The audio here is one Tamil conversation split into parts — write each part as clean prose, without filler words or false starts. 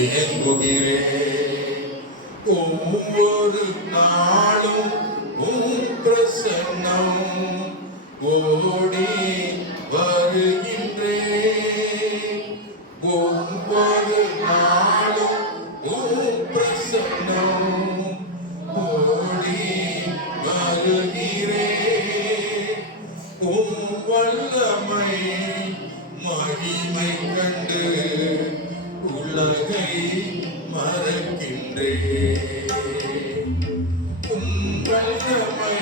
ஏங்குகிறேன். ஒவ்வொரு நாளும் உம் பிரசன்னம் ஓடி வருகின்றேன். ஒவ்வொரு நாளும் உம் பிரசன்னம் ஓடி வருகிறேன். உம் வல்லமை மகிமை கண்டு உலகை மறக்கின்றேன். உம் வல்லமை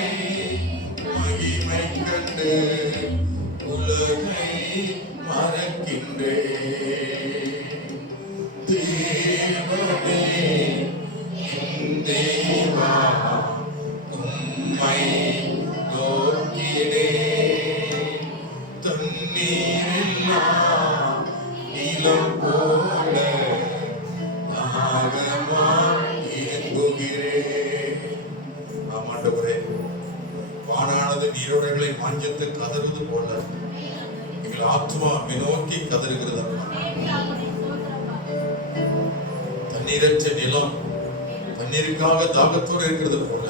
மகிமை கண்டு உலகை மறக்கின்றேன். தேவனே என் தேவா உம்மை நோக்கினேன். தண்ணீரெல்லாம் நீலம் போல தாகமாய் ஏங்குகிறேன். ஆமாண்டவரே, வானானது நீரோடைகளை வாஞ்சத்து கதறுவது போல எங்கள் ஆத்மா நோக்கி கதறுகிறது. தண்ணீரற்ற நிலம் தண்ணீருக்காக தாகத்தோடு இருக்கிறது போல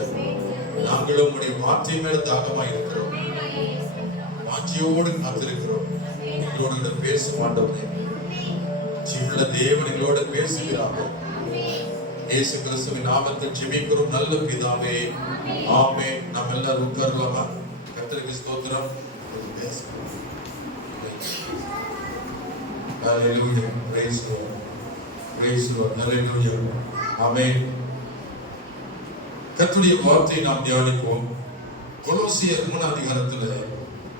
நாங்களும் உடைய வார்த்தை மேல தாகமாய் இருக்கிறோம். வாஞ்சியோடு காத்திருக்கிறோம். எங்களோடு பேசும் ஆண்டவரே, ஜீவனுள்ள தேவன் எங்களோடு பேசுகிறார்கள். இயேசு கிறிஸ்துவின் நாமத்தில் ஜெபிக்கிறோம் நல்ல பிதாவே, ஆமென். நாம் எல்லாரும் உட்காரலாமா? கர்த்தருக்கு ஸ்தோத்திரம். ஹalleluya, praise God, praise God, hallelujah, ஆமென். கர்த்தருடைய வார்த்தையை நாம் தியானிப்போம். கொலோசியர் 3 அதிகாரத்தில்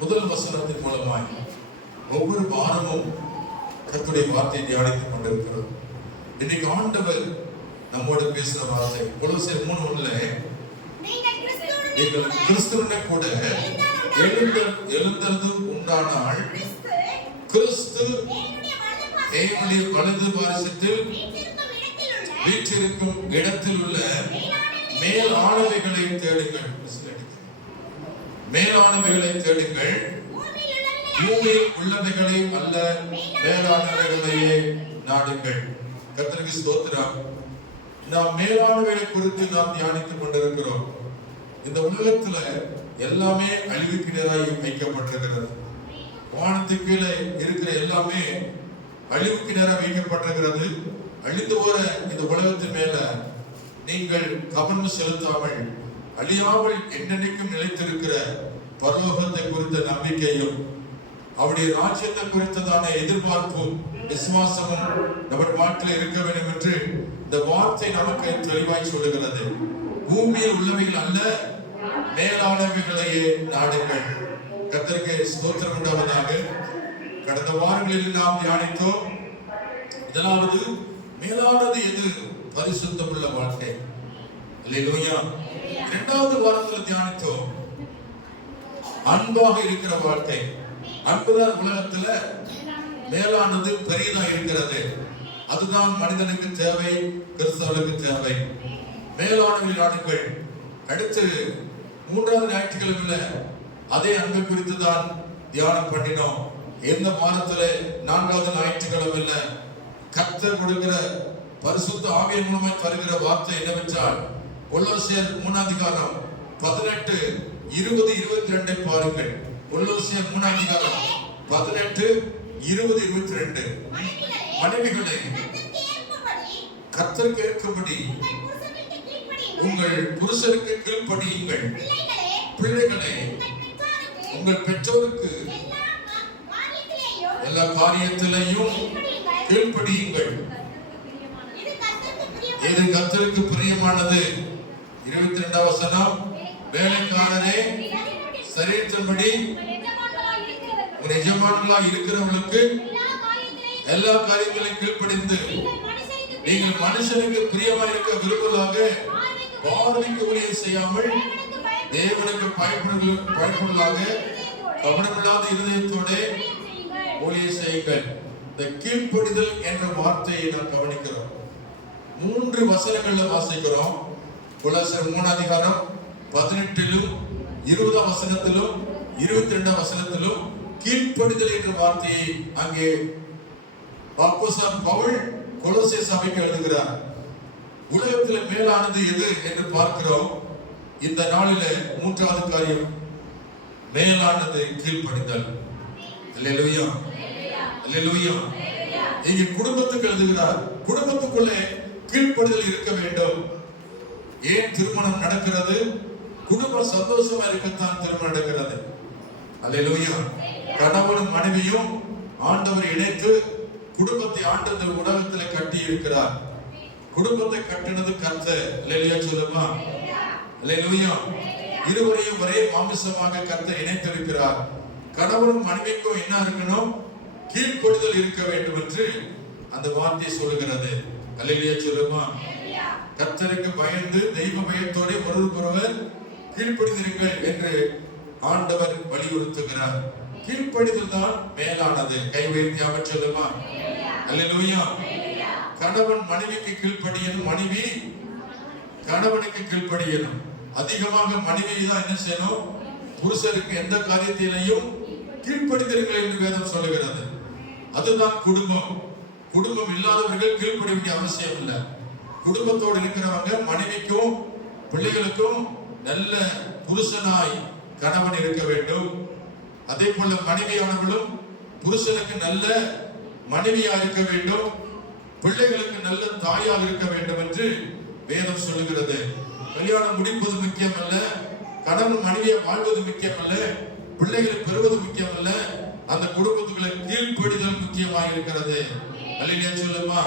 முதல் வசனத்தின் மூலமாய் ஒவ்வொரு வாரமும் கர்த்தருடைய வார்த்தையை தியானித்துக் கொண்டிருக்கிறோம். இன்னைக்கு ஆண்டவர் நம்மோடு பேசுற வார்த்தை கொலோசியர் 3:1 நீங்கள் கிறிஸ்துவுடனே கூட எழுந்தது உண்டானால் கிறிஸ்து தேவனுடைய வலது பாரிசத்தில் வீற்றிருக்கும் இடத்தில் உள்ள மேலானவைகளை தேடுங்கள். மேலானவைகளை தேடுங்கள், பூமியில் உள்ளவைகளை அல்ல, மேலானவைகளையே நாடுங்கள். கர்த்தருக்கு ஸ்தோத்திரம். நாம் மேலானவைகளை குறித்து நாம் தியானித்துக் கொண்டிருக்கிறோம். இந்த உலகத்துல எல்லாமே அழிவுக்கு நேராக வைக்கப்பட்டிருக்கிறது. வானத்துக்கு கீழே இருக்கிற எல்லாமே அழிவுக்கு நேராக வைக்கப்பட்டிருக்கிறது. அழிந்து போற இந்த உலகத்தின் மேல நீங்கள் கவனம் செலுத்தாமல் அழியாமல் என்னென்னைக்கும் நிலைத்திருக்கிற பரலோகத்தை குறித்த நம்பிக்கையும் அவருடைய ராஜ்யத்தை குறித்ததான எதிர்பார்ப்பும் விசுவாசமும் நம்முடைய வாழ்க்கையில் இருக்க வேண்டும் என்று இந்த வார்த்தை நமக்கு தெளிவாய் சொல்லுகிறது. பூமியில் உள்ளவைகள் அல்ல, மேலானவைகளையே நாடுங்கள். கர்த்தருக்கு ஸ்தோத்திரம் உண்டாவதாக. கடந்த வாரங்களில் நாம் தியானித்தோம். முதலாவது மேலானது எது? பரிசுத்தம் உள்ள வாழ்க்கை. அல்லேலூயா. இரண்டாவது வாரத்தில் தியானித்தோம் அன்பாக இருக்கிற வாழ்க்கை. அன்புதான் உலகத்துல மேலானது, பெரியதா இருக்கிறது. அதுதான் மனிதனுக்கு தேவை, கிறிஸ்தவனுக்கு தேவை. மேலானவை நாடுங்கள். அடுத்து 3வது ஞாயிற்றுக்கிழமையில அதே அன்பை குறித்து தான் தியானம் பண்ணினோம். இந்த வாரத்துல 4வது ஞாயிற்றுக்கிழமையில கர்த்தர் கொடுக்கிற பரிசுத்த ஆவியின் மூலமாய் வருகிற வார்த்தை என்னவென்றால் கொலோசியர் 3 அதிகாரம் 18, 20, 22 பாருங்கள். கொலோசியர் 3 அதிகாரம் 18, 20, 22. மனைவிகளே, கர்த்தருக்கு ஏற்படி உங்கள் புருஷருக்கு கீழ்ப்படியுங்கள். பிள்ளைகளே, உங்கள் பெற்றோருக்கு எல்லா காரியத்திலையும் கீழ்ப்படியுங்கள். இது கர்த்தருக்கு பிரியமானது. 22வது வசனம், வேலைக்காரரே, சரீரத்தின்படி உன் எஜமான்களாய் இருக்கிறவர்களுக்கு எல்லா காரியங்களையும் கீழ்ப்படிந்து நீங்கள் மனுஷனுக்கு பிரியமாய் இருக்க விரும்பலாக பார்வைக்கு ஊழியம் செய்யாமல் தேவனுக்கு பயப்படுவதாக கவனமில்லாத இருதயத்தோட ஊழியம் செய்யுங்கள். இந்த கீழ்ப்படிதல் என்ற வார்த்தையை நாம் கவனிக்கிறோம். 3 வசனங்கள்ல வாசிக்கிறோம். கொலோசியர் 3 அதிகாரம் 18, 20 வசனத்திலும் 22 வசனத்திலும் கீழ்ப்படிதல் என்ற வார்த்தையை அங்கே அப்போஸ்தலன் பவுல் கொலோசை சபைக்கு எழுதுகிறார். உலகத்தில் மேலானது எது என்று பார்க்கிறோம். இந்த நாளில மூன்றாவது காரியம், மேலானது கீழ்ப்படிதல். அல்லேலூயா, அல்லேலூயா. இங்கே குடும்பத்துக்கு எழுதுகிறார். குடும்பத்துக்குள்ளே கீழ்ப்படிதல் இருக்க வேண்டும். ஏன் திருமணம் நடக்கிறது? குடும்பம் சந்தோஷமா இருக்கத்தான் திருமணம் நடக்கிறது. அல்லேலூயா. கணவனும் மனைவியும் ஆண்டவர் இணைத்து குடும்பத்தை ஆண்டவர் உலகத்தில் கட்டி இருக்கிறார். குடும்பத்தை கட்டினது கர்த்தர். அல்லேலூயா சொல்லுமா. அல்லேலூயா. இருவரையும் ஒரே மாமிசமாக கர்த்தர் இணைத்திருக்கிறார். கணவனும் மனைவிக்கும் என்ன இருக்கணும்? கீழ்ப்படிதல் இருக்க வேண்டும் என்று அந்த வார்த்தை சொல்லுகிறது. அல்லேலூயா சொல்லுமா. கர்த்தருக்கு பயந்து தெய்வ பயத்தோடு ஒருவருக்கொருவர் கீழ்ப்படிந்திருங்கள் என்று ஆண்டவர் வலியுறுத்துகிறார். கீழ்ப்படிதல் தான் மேலானது. கை உயர்த்தி அவர் சொல்லுமா. அல்லேலூயா. கணவன் மனைவிக்கு கீழ்ப்படியணும், மனைவி கணவனுக்கு கீழ்ப்படியணும். அதிகமாக மனைவி தான் என்ன செய்யணும்? புருஷருக்கு எந்த காரியத்திலையும் கீழ்ப்படிந்திருங்கள் என்று வேதம் சொல்லுகிறது. அதுதான் குடும்பம். குடும்பம் இல்லாதவர்கள் கீழ்ப்படிய வேண்டிய அவசியம் இல்லை. குடும்பத்தோடு இருக்கிறவங்க மனைவிக்கும் பிள்ளைகளுக்கும் நல்ல புருஷனாய் கணவன் இருக்க வேண்டும். அதே போல மனைவியானவர்களும் புருஷனுக்கு நல்ல மனைவியா இருக்க வேண்டும், பிள்ளைகளுக்கு நல்ல தாயாக இருக்க வேண்டும் என்று வேதம் சொல்லுகிறது. கல்யாணம் முடிப்பது முக்கியம் அல்ல, கணவன் மனைவியை வாழ்வது முக்கியம் அல்ல, பிள்ளைகளை பெறுவது முக்கியம் அல்ல, அந்த குடும்பத்துக்குள்ள கீழ்ப்படிதல் முக்கியமாக இருக்கிறது. அல்லேலூயா சொல்லுமா.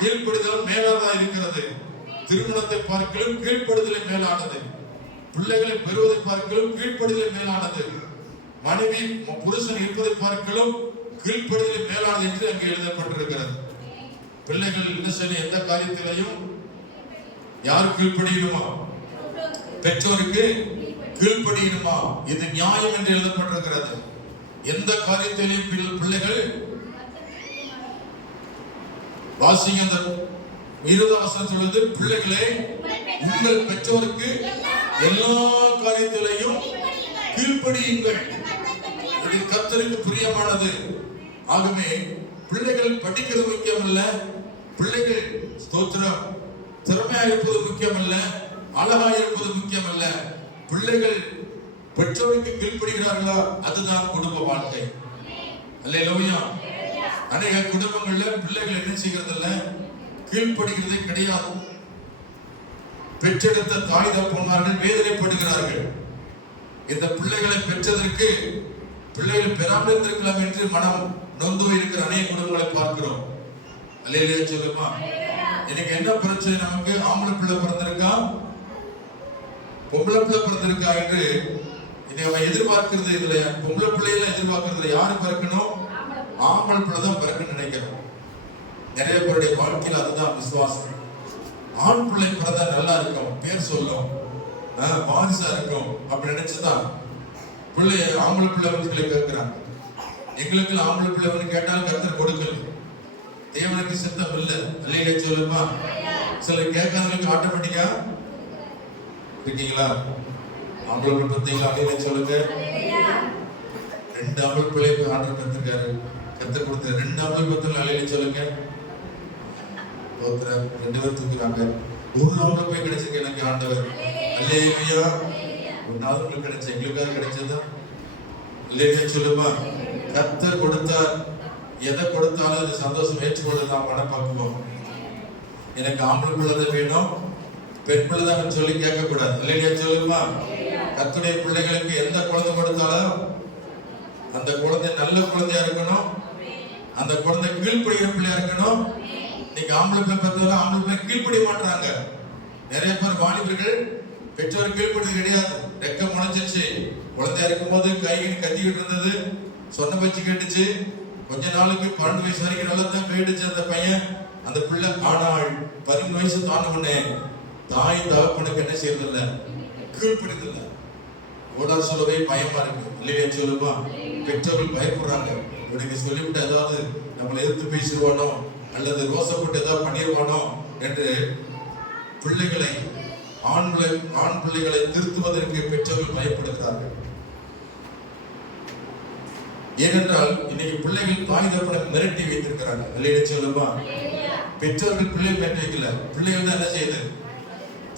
கீழ்ப்படிதல் மேலானதா இருக்கிறது. திருமணத்தை பார்க்கலும் கீழ்ப்படிதலை மேலானது. பிள்ளைகளை பெறுவதை பார்க்கலும் கீழ்ப்படிதலை மேலானது. மனைவி புருஷன் இருப்பதை பார்க்கலும் கீழ்ப்படிதலை மேலானது என்று அங்கே எழுதப்பட்டிருக்கிறது. பிள்ளைகள் என்ன செய்ய எந்த காரியத்திலையும் யார் கீழ்ப்படியணுமா? பெற்றோருக்கு கீழ்ப்படியணுமா? இது நியாயம் என்று எழுதப்பட்டிருக்கிறது. எந்த காரியத்திலையும் பிள்ளைகள் வாசிங்க. அந்த 20 வசனம் சொல்லுது, பிள்ளைகளே உங்கள் பெற்றோருக்கு எல்லா காரியத்திலையும் கீழ்ப்படியுங்கள், இது கர்த்தருக்கு பிரியமானது. ஆகவே பிள்ளைகள் படிக்கிறது முக்கியம் அல்ல, பிள்ளைகள் ஸ்தோத்திரம் திறமையா இருப்பது முக்கியம் அல்ல, அழகா இருப்பது முக்கியம் அல்ல. பிள்ளைகள் பெற்றோருக்கு கீழ்ப்படுகிறார்களா? அதுதான் குடும்ப வாழ்க்கை. அல்லேலூயா. அநேக குடும்பங்கள்ல பிள்ளைகள் என்ன செய்கிறது இல்ல, கீழ்ப்படுகிறதே கிடையாது. பெற்றெடுத்த தாய் தகப்பன்மார்கள் வேதனைப்படுகிறார்கள். இந்த பிள்ளைகளை பெற்றதற்கு பிள்ளைகள் பெறாமல் இருந்திருக்கலாம் என்று மனம் நொந்து இருக்கிற அநேக குடும்பங்களை பார்க்கிறோம். அல்லேலூயா சொல்லுமா. எனக்கு என்ன பிரச்சனை? நமக்கு ஆம்பளை பிள்ளை பிறந்திருக்கா, பொம்பளை பிள்ளை பிறந்திருக்கா என்று இதை எதிர்பார்க்கிறது. இதுல பொம்பளை பிள்ளைகளை எதிர்பார்க்கறதுல யாரு பிறக்கணும்? ஆம்பளை பிள்ளை தான் பிறக்கணும்னு நினைக்கிறோம். நிறைய பேருடைய வாழ்க்கையில் அதுதான் விசுவாசம். ஆண் பிள்ளை பிறந்தா நல்லா இருக்கும், பேர் சொல்லும், வாரிசா இருக்கும் அப்படி நினைச்சுதான் பிள்ளை ஆம்பளை பிள்ளைகளை கேட்கிறாங்க. எங்களுக்கு ஆம்பளை பிள்ளைன்னு கேட்டாலும் கர்த்தர் கொடுக்கல. தேவனுக்கு சித்தம் இல்லை. அல்லேலூயா சொல்லுமா. சிலர் கேட்காதவங்களுக்கு ஆட்டோமேட்டிக்கா இருக்கீங்களா? ஆம்பளை பிள்ளை பார்த்தீங்களா? அல்லேலூயா சொல்லுங்க. 2 ஆம்பளை பிள்ளை ஆண்டவர் கத்திருக்காரு, கர்த்தர் கொடுத்த 2 ஆம்பளை பத்திரம். அல்லேலூயா சொல்லுங்க. 2 பேர் தூக்குறாங்க. 1 ஆம்பளை போய் கிடைச்சிருக்கு எனக்கு ஆண்டவர். அல்லேலூயா. 1 நாள் உங்களுக்கு கிடைச்ச, எங்களுக்காக கிடைச்சதா? அல்லேலூயா சொல்லுமா. கர்த்தர் கொடுத்தார், எதை கொடுத்தாலும் அது சந்தோஷம் ஏற்றுக்கொள்ளதான் மனப்பக்குவம். எனக்கு ஆம்பளை பிள்ளை வேணும், பெண் பிள்ளை தான் சொல்லி கேட்க கூடாது. அல்லேலூயா சொல்லுமா. கர்த்தருடைய பிள்ளைகளுக்கு எந்த குழந்தை கொடுத்தாலும் அந்த குழந்தை நல்ல குழந்தையா இருக்கணும், அந்த குழந்தை கீழ்ப்படிகிற பிள்ளையா இருக்கணும். நீங்க ஆம்பளை பிள்ளை பார்த்தாலும் ஆம்பளை பிள்ளை கீழ்ப்படிய மாட்டாங்க. நிறைய பேர் வாலிபர்கள் பெற்றோர் கீழ்ப்படிது கிடையாது. ரெக்க முளைச்சிருச்சு, குழந்தையா இருக்கும்போது கைகள் கத்திக்கிட்டு இருந்தது, சொன்ன வச்சு கேட்டுச்சு. கொஞ்ச நாளுக்கு 12 வயசு வரைக்கும் நல்லா தான் போயிடுச்சு அந்த பையன், அந்த பிள்ளை. ஆனால் 13 வயசு தாண்ட உடனே தாய் தகப்பனுக்கு என்ன செய்யறதில்ல, கீழ்ப்படிதில்லை. ஓடா சொல்லவே பயமா இருக்கு. இல்லையா சொல்லுமா. பெற்றோர்கள் பயப்படுறாங்க. இவனுக்கு சொல்லிவிட்டு ஏதாவது நம்மளை எதிர்த்து பேசிடுவானோ அல்லது ரோசப்பட்டு ஏதாவது பண்ணிடுவானோ என்று பிள்ளைகளை ஆண் பிள்ளைகளை திருத்துவதற்கு பெற்றோர்கள் பயப்படுகிறார்கள். ஏனென்றால் இன்னைக்கு பிள்ளைகள் தாய் தகப்பனை மிரட்டி வைத்திருக்கிறாங்க. இல்லையா சொல்லுமா. பெற்றோர்கள் பிள்ளைகள் மிரட்டி வைக்கல, பிள்ளைகள் தான் என்ன செய்யுது,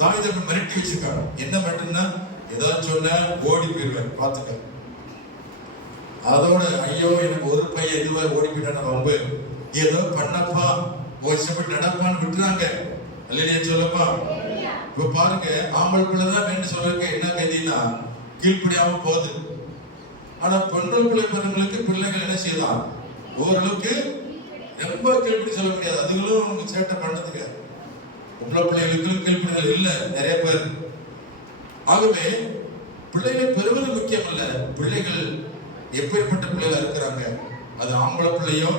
தாய் மிரட்டி வச்சிருக்காங்க. என்ன மிரட்டுன்னா, ஏதாவது சொன்ன ஓடி போயிடுவேன் பார்த்துக்க. அதோட ஐயோ எனக்கு ஒரு பையன் இதுவா ஓடி போயிட்டான ரொம்ப ஏதோ பண்ணப்பா ஓசப்பட்டு நடப்பான்னு விட்டுறாங்க. அல்லையா சொல்லுப்பா. இப்ப பாருங்க, ஆம்பளை பிள்ளைதான் வேண்டு சொல்றதுக்கு என்ன கைதினா கீழ்ப்படியாம போகுது. ஆனா பெண்கள் பிள்ளை பிறங்களுக்கு பிள்ளைகள் என்ன செய்யலாம், ஓரளவுக்கு ரொம்ப கீழ்ப்படி சொல்ல முடியாது. அதுகளும் சேட்டை பண்ணதுக்கு உங்களை பிள்ளைகளுக்கும் கீழ்ப்படிதல் இல்லை நிறைய பேர். ஆகவே பிள்ளைகள் பெறுவது முக்கியம் அல்ல, பிள்ளைகள் எப்படிப்பட்ட பிள்ளைகள் இருக்கிறாங்க, அது ஆம்பளை பிள்ளையோ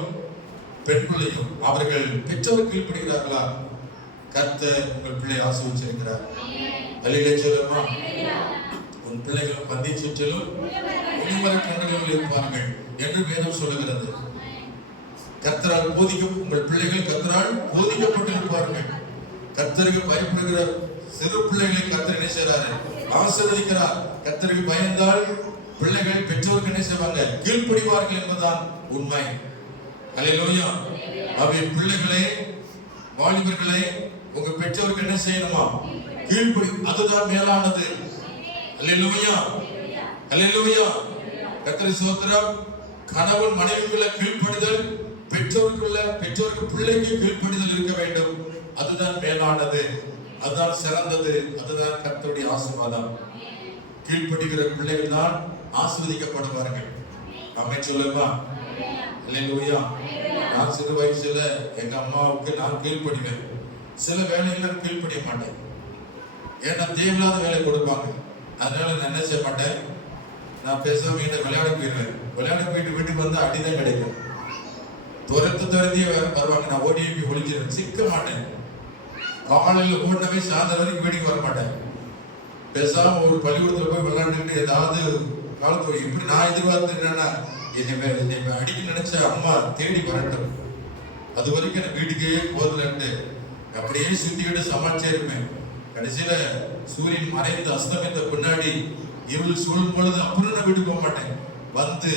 பெண் பிள்ளையோ, அவர்கள் பெற்றோர் கீழ்ப்படுகிறார்களா, கர்த்தர் உங்கள் பிள்ளை ஆசீர்வதிச்சிருக்கிறார். அல்லேலூயா சொல்லுமா. உன் பிள்ளைகளும் பந்தி சுற்றிலும் உண்மையான கண்டங்களில் இருப்பார்கள் என்று வேதம் சொல்லுகிறது. கர்த்தரால் உங்கள் பிள்ளைகள் கர்த்தரால் போதிக்கப்பட்டிருப்பார்கள். கர்த்தருக்கு பயப்படுகிற சிறு பிள்ளைகளை கர்த்தர் என்ன செய்றாரு, ஆசீர்வதிக்கிறார். கர்த்தருக்கு பயந்தால் பிள்ளைகள் பெற்றோருக்கு என்ன செய்வாங்க, கீழ்ப்படிவார்கள் என்பதுதான் உண்மை. அல்லேலூயா. அவை பிள்ளைகளே, வாலிபர்களே, உங்க பெற்றோருக்கு என்ன செய்யணுமா, கீழ்ப்படி, அதுதான் மேலானது. அல்லேலூயா, அல்லேலூயா. கர்த்தருக்கு ஸ்தோத்திரம். கணவன் மனைவிக்குள்ள கீழ்ப்படிதல், பெற்றோருக்கு பிள்ளைக்கு கீழ்ப்படிதல் இருக்க வேண்டும். அதுதான் மேலானது, அதுதான் சிறந்தது, அதுதான் கர்த்தருடைய ஆசீர்வாதம். கீழ்ப்படுகிற பிள்ளைகள் தான் ஆசீர்வதிக்கப்படுவார்கள். ஆமென் சொல்லுமா. அல்லேலூயா. நான் சிறு வயசுல எங்க அம்மாவுக்கு நான் கீழ்ப்படிவேன். சில வேலைகளை கீழ்ப்படிய மாட்டேன். ஏன்னா தேவையில்லாத வேலை கொடுப்பாங்க. அதனால நான் என்ன செய்ய மாட்டேன், நான் பேசாம விளையாட போயிடுவேன். விளையாட போயிட்டு வீட்டுக்கு வந்து அடிதான் கிடைக்கும். துரத்தியே வருவாங்க, நான் ஓடி போய் ஒளிஞ்சிருவேன், சிக்க மாட்டேன். காலையில் ஓடினவே சாயந்தரம் வரைக்கும் வீட்டுக்கு வர மாட்டேன். பேசாம ஒரு பள்ளிக்கூடத்துல போய் விளையாண்டுக்கிட்டு ஏதாவது காலத்து இப்படி நான் எதிர்பார்த்து என்னன்னா, என்னை அடிக்க நினைச்ச அம்மா தேடி வரட்டும், அது வரைக்கும் எனக்கு வீட்டுக்கே போதில்லைன்ட்டு அப்படியே சுத்திக்கிட்டு சமாளிச்சே இருப்பேன். கடைசியில சூரியன் மறைந்து அஸ்தமித்த பின்னாடி இருள் சூழும் பொழுது அப்புறம் நான் வீட்டுக்கு போக மாட்டேன். வந்து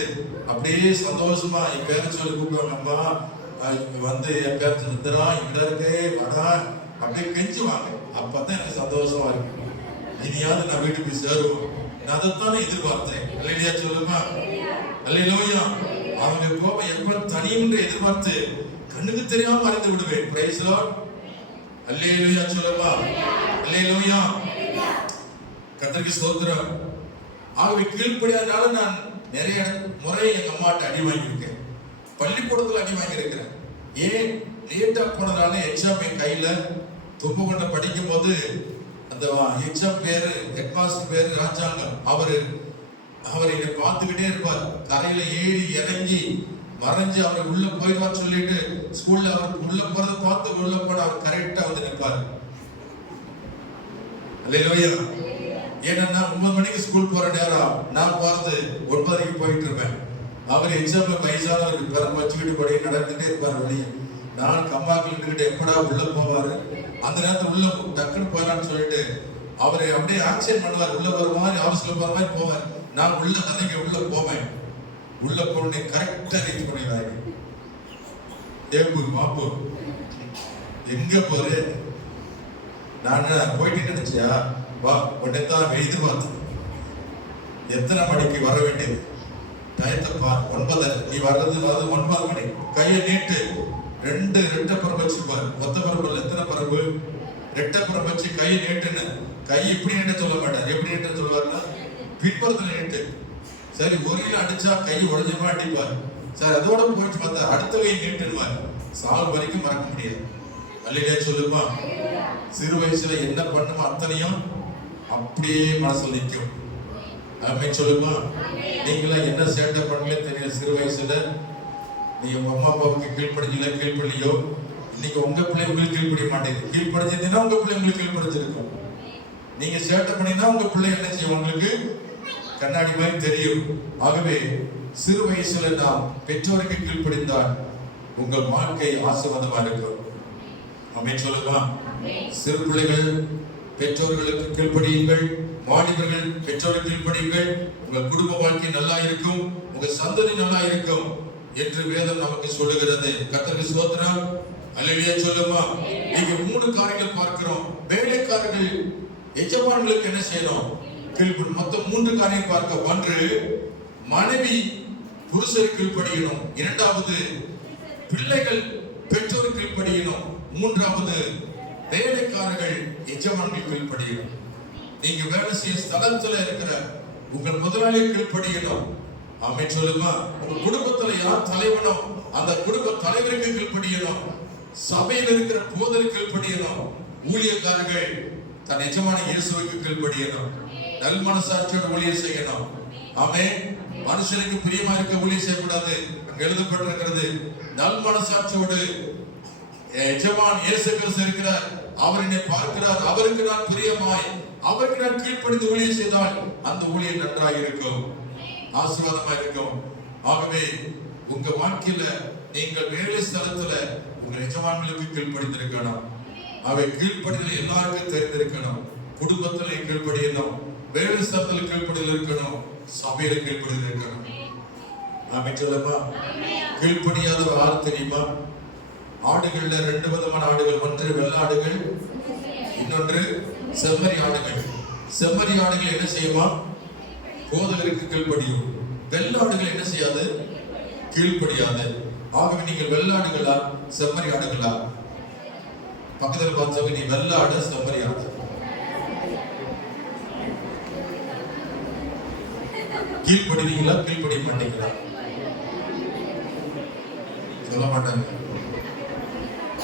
அப்படியே சந்தோஷமா என் பேரை சொல்லி கூப்பிடுவாங்க. அம்மா வந்து என் பேர் சுந்தரா இங்க இருக்கே வடா அப்படியே கெஞ்சுவாங்க. அப்பதான் எனக்கு சந்தோஷமா இருக்கு, இனியாவது நான் வீட்டுக்கு போய் சேருவோம். நான் அதைத்தானே எதிர்பார்த்தேன். அல்லேலூயா சொல்லுமா. அல்லேலூயா. அவங்க கோபம் எப்ப தனியும் எதிர்பார்த்து கண்ணுக்கு தெரியாம அறிந்து விடுவேன். Price the Lord. அல்லேலூயா சொல்லுமா. அல்லேலூயா. கர்த்தருக்கு ஸ்தோத்திரம். ஆகவே கீழ்ப்படியாதனால நான் நிறைய முறை எங்க அம்மாட்ட அடி வாங்கியிருக்கேன். பள்ளிக்கூடத்துல அடி வாங்கியிருக்கிறேன். ஏன் லேட்டா போனதுனால எக்ஸாம் என் கையில துப்பு கொண்டு படிக்கும் போது அந்த எக்ஸாம் பேரு ஹெட்மாஸ்டர் பேரு ராஜாங்கம். அவர் என்னை பார்த்துக்கிட்டே இருப்பார். கரையில ஏறி இறங்கி மறைஞ்சு அவர் உள்ள போயிடுவார் சொல்லிட்டு ஸ்கூல்ல அவர் உள்ள போறதை பார்த்து உள்ள போன அவர் கரெக்டா வந்து நிற்பார். அல்லேலூயா. ஏன்னா 9 மணிக்கு ஸ்கூல் போற நேரம், நான் போறது 9:30 போயிட்டு இருப்பேன். அவர் எக்ஸாம் வயசானவர் பெரும் வச்சுக்கிட்டு படி நடந்துட்டே இருப்பார் வெளியே. நான் கம்மாக்கள் நின்றுகிட்டு எப்படா உள்ள போவாரு, அந்த நேரத்தில் உள்ள டக்குன்னு போயிடலான்னு சொல்லிட்டு அவரை அப்படியே ஆக்ஷன் பண்ணுவார். உள்ள போற மாதிரி அவசரம் போற மாதிரி போவார். நான் உள்ள வந்தீங்க உள்ள போவேன். உள்ள போனே கரெக்டா ரீச் பண்ணிடுறாரு. ஏப்பு மாப்பு எங்க போரு, நான் போயிட்டு நினைச்சியா வா உடனேதான் எதிர்பார்த்து எத்தனை மணிக்கு வர வேண்டியது டயத்தை பார். 9 நீ வர்றது 9 மணி. கையை நீட்டு. 2 ரெட்டப்புறம் வச்சுப்பாரு. மொத்த பரப்பு எத்தனை பரப்பு, ரெட்டப்புறம் வச்சு கையை நீட்டுன்னு. கை இப்படி நீட்ட சொல்ல மாட்டார். எப்படி நீட்ட சொல்லுவாருன்னா பின்புறத்துல நீட்டு. சரி ஒரு கிலோ அடிச்சா கை உடஞ்சமா அடிப்பார். சார் அதோட போயிட்டு பார்த்தா அடுத்த கை நீட்டுன்னுவார். சால் வரைக்கும் மறக்க முடியாது. அல்லேலூயா சொல்லுமா. சிறு வயசுல என்ன பண்ணுமோ அத்தனையும் அப்படியே மனசுல நிற்கும். ஆமென் சொல்லுமா. நீங்களாம் என்ன சேட்டை பண்ணல தெரியல. சிறு வயசுல நீங்க உங்க அம்மா அப்பாவுக்கு கீழ்ப்படியோ இன்னைக்கு உங்க பிள்ளை உங்களுக்கு கீழ்ப்படிய மாட்டேங்குது. கீழ்ப்படிஞ்சதுன்னா உங்க பிள்ளை உங்களுக்கு கீழ்ப்படிஞ்சிருக்கும். நீங்க சேட்டை பண்ணினா உங்க பிள்ளை என்ன செய்யும், உங்களுக்கு கண்ணாடி மாதிரி தெரியும். ஆகவே சிறு வயசுல நாம் பெற்றோருக்கு கீழ்ப்படிந்தால் உங்கள் வாழ்க்கை ஆசீர்வாதமா இருக்கும். ஆமென் சொல்லுமா. சிறு பிள்ளைகள் பெற்றோர்களுக்கு கீழ்ப்படியுங்கள், வாலிபர்கள் பெற்றோருக்கு கீழ்ப்படியுங்கள். உங்கள் குடும்ப வாழ்க்கை நல்லா இருக்கும், உங்க சந்ததி நல்லா இருக்கும் என்று வேதம் நமக்கு சொல்லுகிறது. கர்த்தருக்கு ஸ்தோத்திரம். அல்லேலூயா சொல்லுமா. நீங்க 3 காரியங்களை பார்க்கிறோம். வேலைக்காரர்கள் எஜமான்களுக்கு என்ன செய்யணும்? கீழ்ப்படியணும். மொத்தம் 3 காரியம் பார்க்க. ஒன்று, மனைவி புருஷருக்கு கீழ்ப்படியணும். இரண்டாவது, பிள்ளைகள் பெற்றோருக்கு கீழ்ப்படியணும். மூன்றாவது, வேலைக்காரர்கள் எஜமான்கள் கீழ்ப்படியணும். நீங்க வேலை செய்ய ஸ்தலத்துல இருக்கிற உங்கள் முதலாளி கீழ்ப்படியணும். ஆமென் சொல்லுமா. உங்க குடும்பத்துல யார் தலைவனோ அந்த குடும்ப தலைவருக்கு கீழ்ப்படியணும். சபையில் இருக்கிற போதருக்கு கீழ்ப்படியணும். ஊழியக்காரர்கள் தன் எஜமான இயேசுவுக்கு கீழ்ப்படியணும். நல் மனசாட்சியோடு ஊழியம் செய்யணும். ஆமென். மனுஷனுக்கு பிரியமா இருக்க ஊழியம் செய்யக்கூடாது. எழுதப்பட்டிருக்கிறது, நல் மனசாட்சியோடு எஜமான் இயேசு கிறிஸ்து இருக்கிறார், அவர் என்னை பார்க்கிறார், அவருக்கு நான் பிரியமாய் அவருக்கு நான் கீழ்ப்படிந்து ஊழியம் செய்தால் அந்த ஊழியம் நன்றாக இருக்கும், ஆசீர்வாதமா இருக்கும். ஆகவே உங்க வாழ்க்கையில நீங்கள் வேலை ஸ்தலத்துல உங்கள் எஜமான்களுக்கு கீழ்ப்படிந்திருக்கணும். அவை கீழ்ப்படிதல் எல்லாருக்கும் தெரிந்திருக்கணும். குடும்பத்துல கீழ்ப்படியணும், வேலை ஸ்தலத்துல கீழ்ப்படிதல் இருக்கணும், சபையில கீழ்ப்படிதல் இருக்கணும். ஆமென் சொல்லுமா. கீழ்ப்படியாத ஆறு தெரியுமா? ஆடுகள்ல 2 விதமான ஆடுகள். ஒன்று வெள்ளாடுகள், இன்னொன்று செம்மறி ஆடுகள். செம்மறி ஆடுகள் என்ன செய்யுமா? போதகருக்கு கீழ்ப்படியும். வெள்ளாடுகள் என்ன செய்யாது? கீழ்ப்படியாது. ஆகவே நீங்கள் வெள்ளாடுகளா செம்மறி ஆடுகளா? பக்கத்தில் பார்த்தவங்க, நீ வெள்ளாடு செம்மறி ஆடு. கீழ்ப்படினீங்களா கீழ்ப்படிய மாட்டீங்களா? சொல்ல மாட்டாங்க.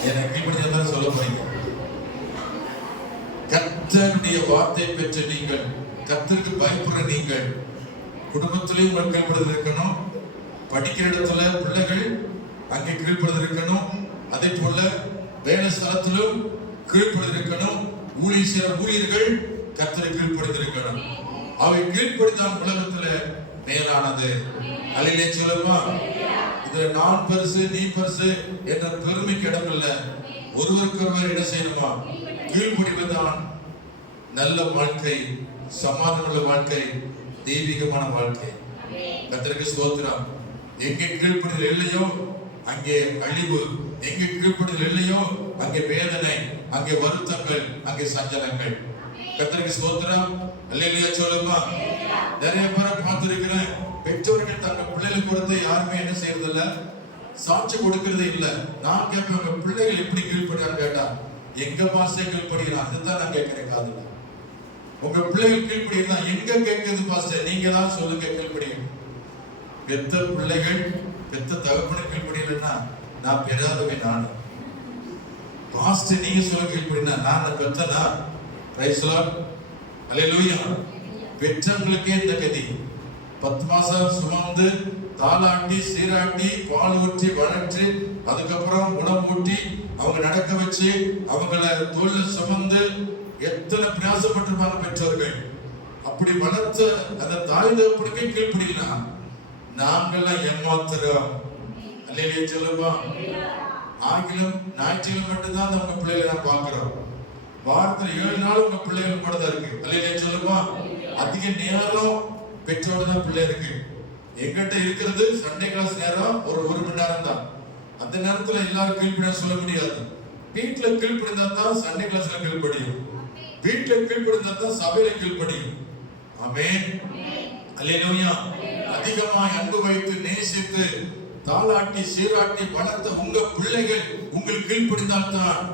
எனக்கு கீழ்ப்படிதான் சொல்ல போறீங்க. கர்த்தருடைய வார்த்தை பெற்ற நீங்கள், கர்த்தருக்கு பயப்படுற நீங்கள், குடும்பத்திலையும் உங்களுக்கு கீழ்ப்படுதல் இருக்கணும். படிக்கிற இடத்துல பிள்ளைகள் அங்கே கீழ்ப்படுதல் இருக்கணும். அதே போல வேலை ஸ்தலத்திலும் கீழ்ப்படுதல் இருக்கணும். ஊழியர் செய்கிற ஊழியர்கள் கர்த்தருக்கு கீழ்ப்படுதல் இருக்கணும். அவை கீழ்ப்படிதான் உலகத்துல மேலானது. அல்லேலூயா சொல்லுமா. இதுல நான் பெருசு நீ பெருசு என்ற பெருமைக்கு இடம் இல்லை. ஒருவருக்கு ஒருவர் என்ன செய்யணுமா? கீழ்ப்படிவதுதான் நல்ல வாழ்க்கை, சமாதானமுள்ள வாழ்க்கை, தெய்வீகமான வாழ்க்கை. கர்த்தருக்கு ஸ்தோத்திரம். எங்கே கீழ்ப்படிதல் இல்லையோ அங்கே அழிவு, எங்கே கீழ்ப்படிதல் இல்லையோ அங்கே வேதனை, அங்கே வருத்தங்கள், அங்கே சஞ்சலங்கள். கர்த்தருக்கு ஸ்தோத்திரம். அல்லேலூயா சொல்லுமா. நிறைய பேரை பார்த்திருக்கிறேன், பெற்றோர்கள் தங்கள் பிள்ளைகளுக்கு கொடுத்து யாருமே என்ன செய்யறது இல்ல, சாட்சி கொடுக்கறதே இல்ல. நான் கேட்பேன், உங்க பிள்ளைகள் எப்படி கீழ்ப்படியான்னு கேட்டா, எங்க பாசை கீழ்ப்படுகிறான், அதுதான் நான் கேட்கிறேன் காதுல. உங்க பிள்ளைகள் கீழ்ப்படியா எங்க கேட்கிறது பாஸ்டர்? நீங்க தான் சொல்லுங்க கீழ்ப்படியும். பெத்த பிள்ளைகள் பெத்த தகப்பனை கீழ்ப்படியலன்னா நான் பெறாதவை நானு. பாஸ்டர் நீங்க சொல்ல கீழ்ப்படினா நான் பெத்தனா? Praise the Lord. அல்லேலூயா. பெற்றவங்களுக்கே இந்த கதி. 10 மாசம் சுமந்து தாளாட்டி சீராட்டி பால் ஊற்றி வளர்த்து அதுக்கப்புறம் உணவு ஊட்டி அவங்க நடக்க வச்சு அவங்கள தோல்ல சுமந்து எத்தனை பிரயாசப்பட்டிருப்பாங்க பெற்றோர்கள். அப்படி வளர்த்த அந்த தாய் தகப்பனுக்கே கீழ்ப்படியலாம். நாங்கெல்லாம் ஏமாத்துறோம். அல்லேலூயா சொல்லுமா. ஆங்கிலம் ஞாயிற்றுக்கிழமை மட்டும்தான் நம்ம பிள்ளைகளை நான் பார்க்கிறோம். வாரத்துல 7 நாள் உங்க பிள்ளைகள் கூட தான் இருக்கு. அல்லேலூயா சொல்லுமா. அதிக நேரம் பெற்றோடு தான் பிள்ளை இருக்கு. எங்கிட்ட இருக்கிறது சண்டே கிளாஸ் நேரம் ஒரு மணி நேரம் தான். அந்த நேரத்துல எல்லாரும் கீழ்ப்படியா சொல்ல முடியாது. வீட்டுல கீழ்ப்படிந்தா தான் சண்டே கிளாஸ்ல கீழ்ப்படியும். வீட்டுல கீழ்ப்படிந்தா தான் சபையில கீழ்ப்படியும். ஆமென். அல்லேலூயா. அதிகமாய் அன்பு வைத்து நேசித்து தாளாட்டி சீராட்டி வளர்த்த உங்க பிள்ளைகள் உங்களுக்கு கீழ்ப்படிந்தால் தான்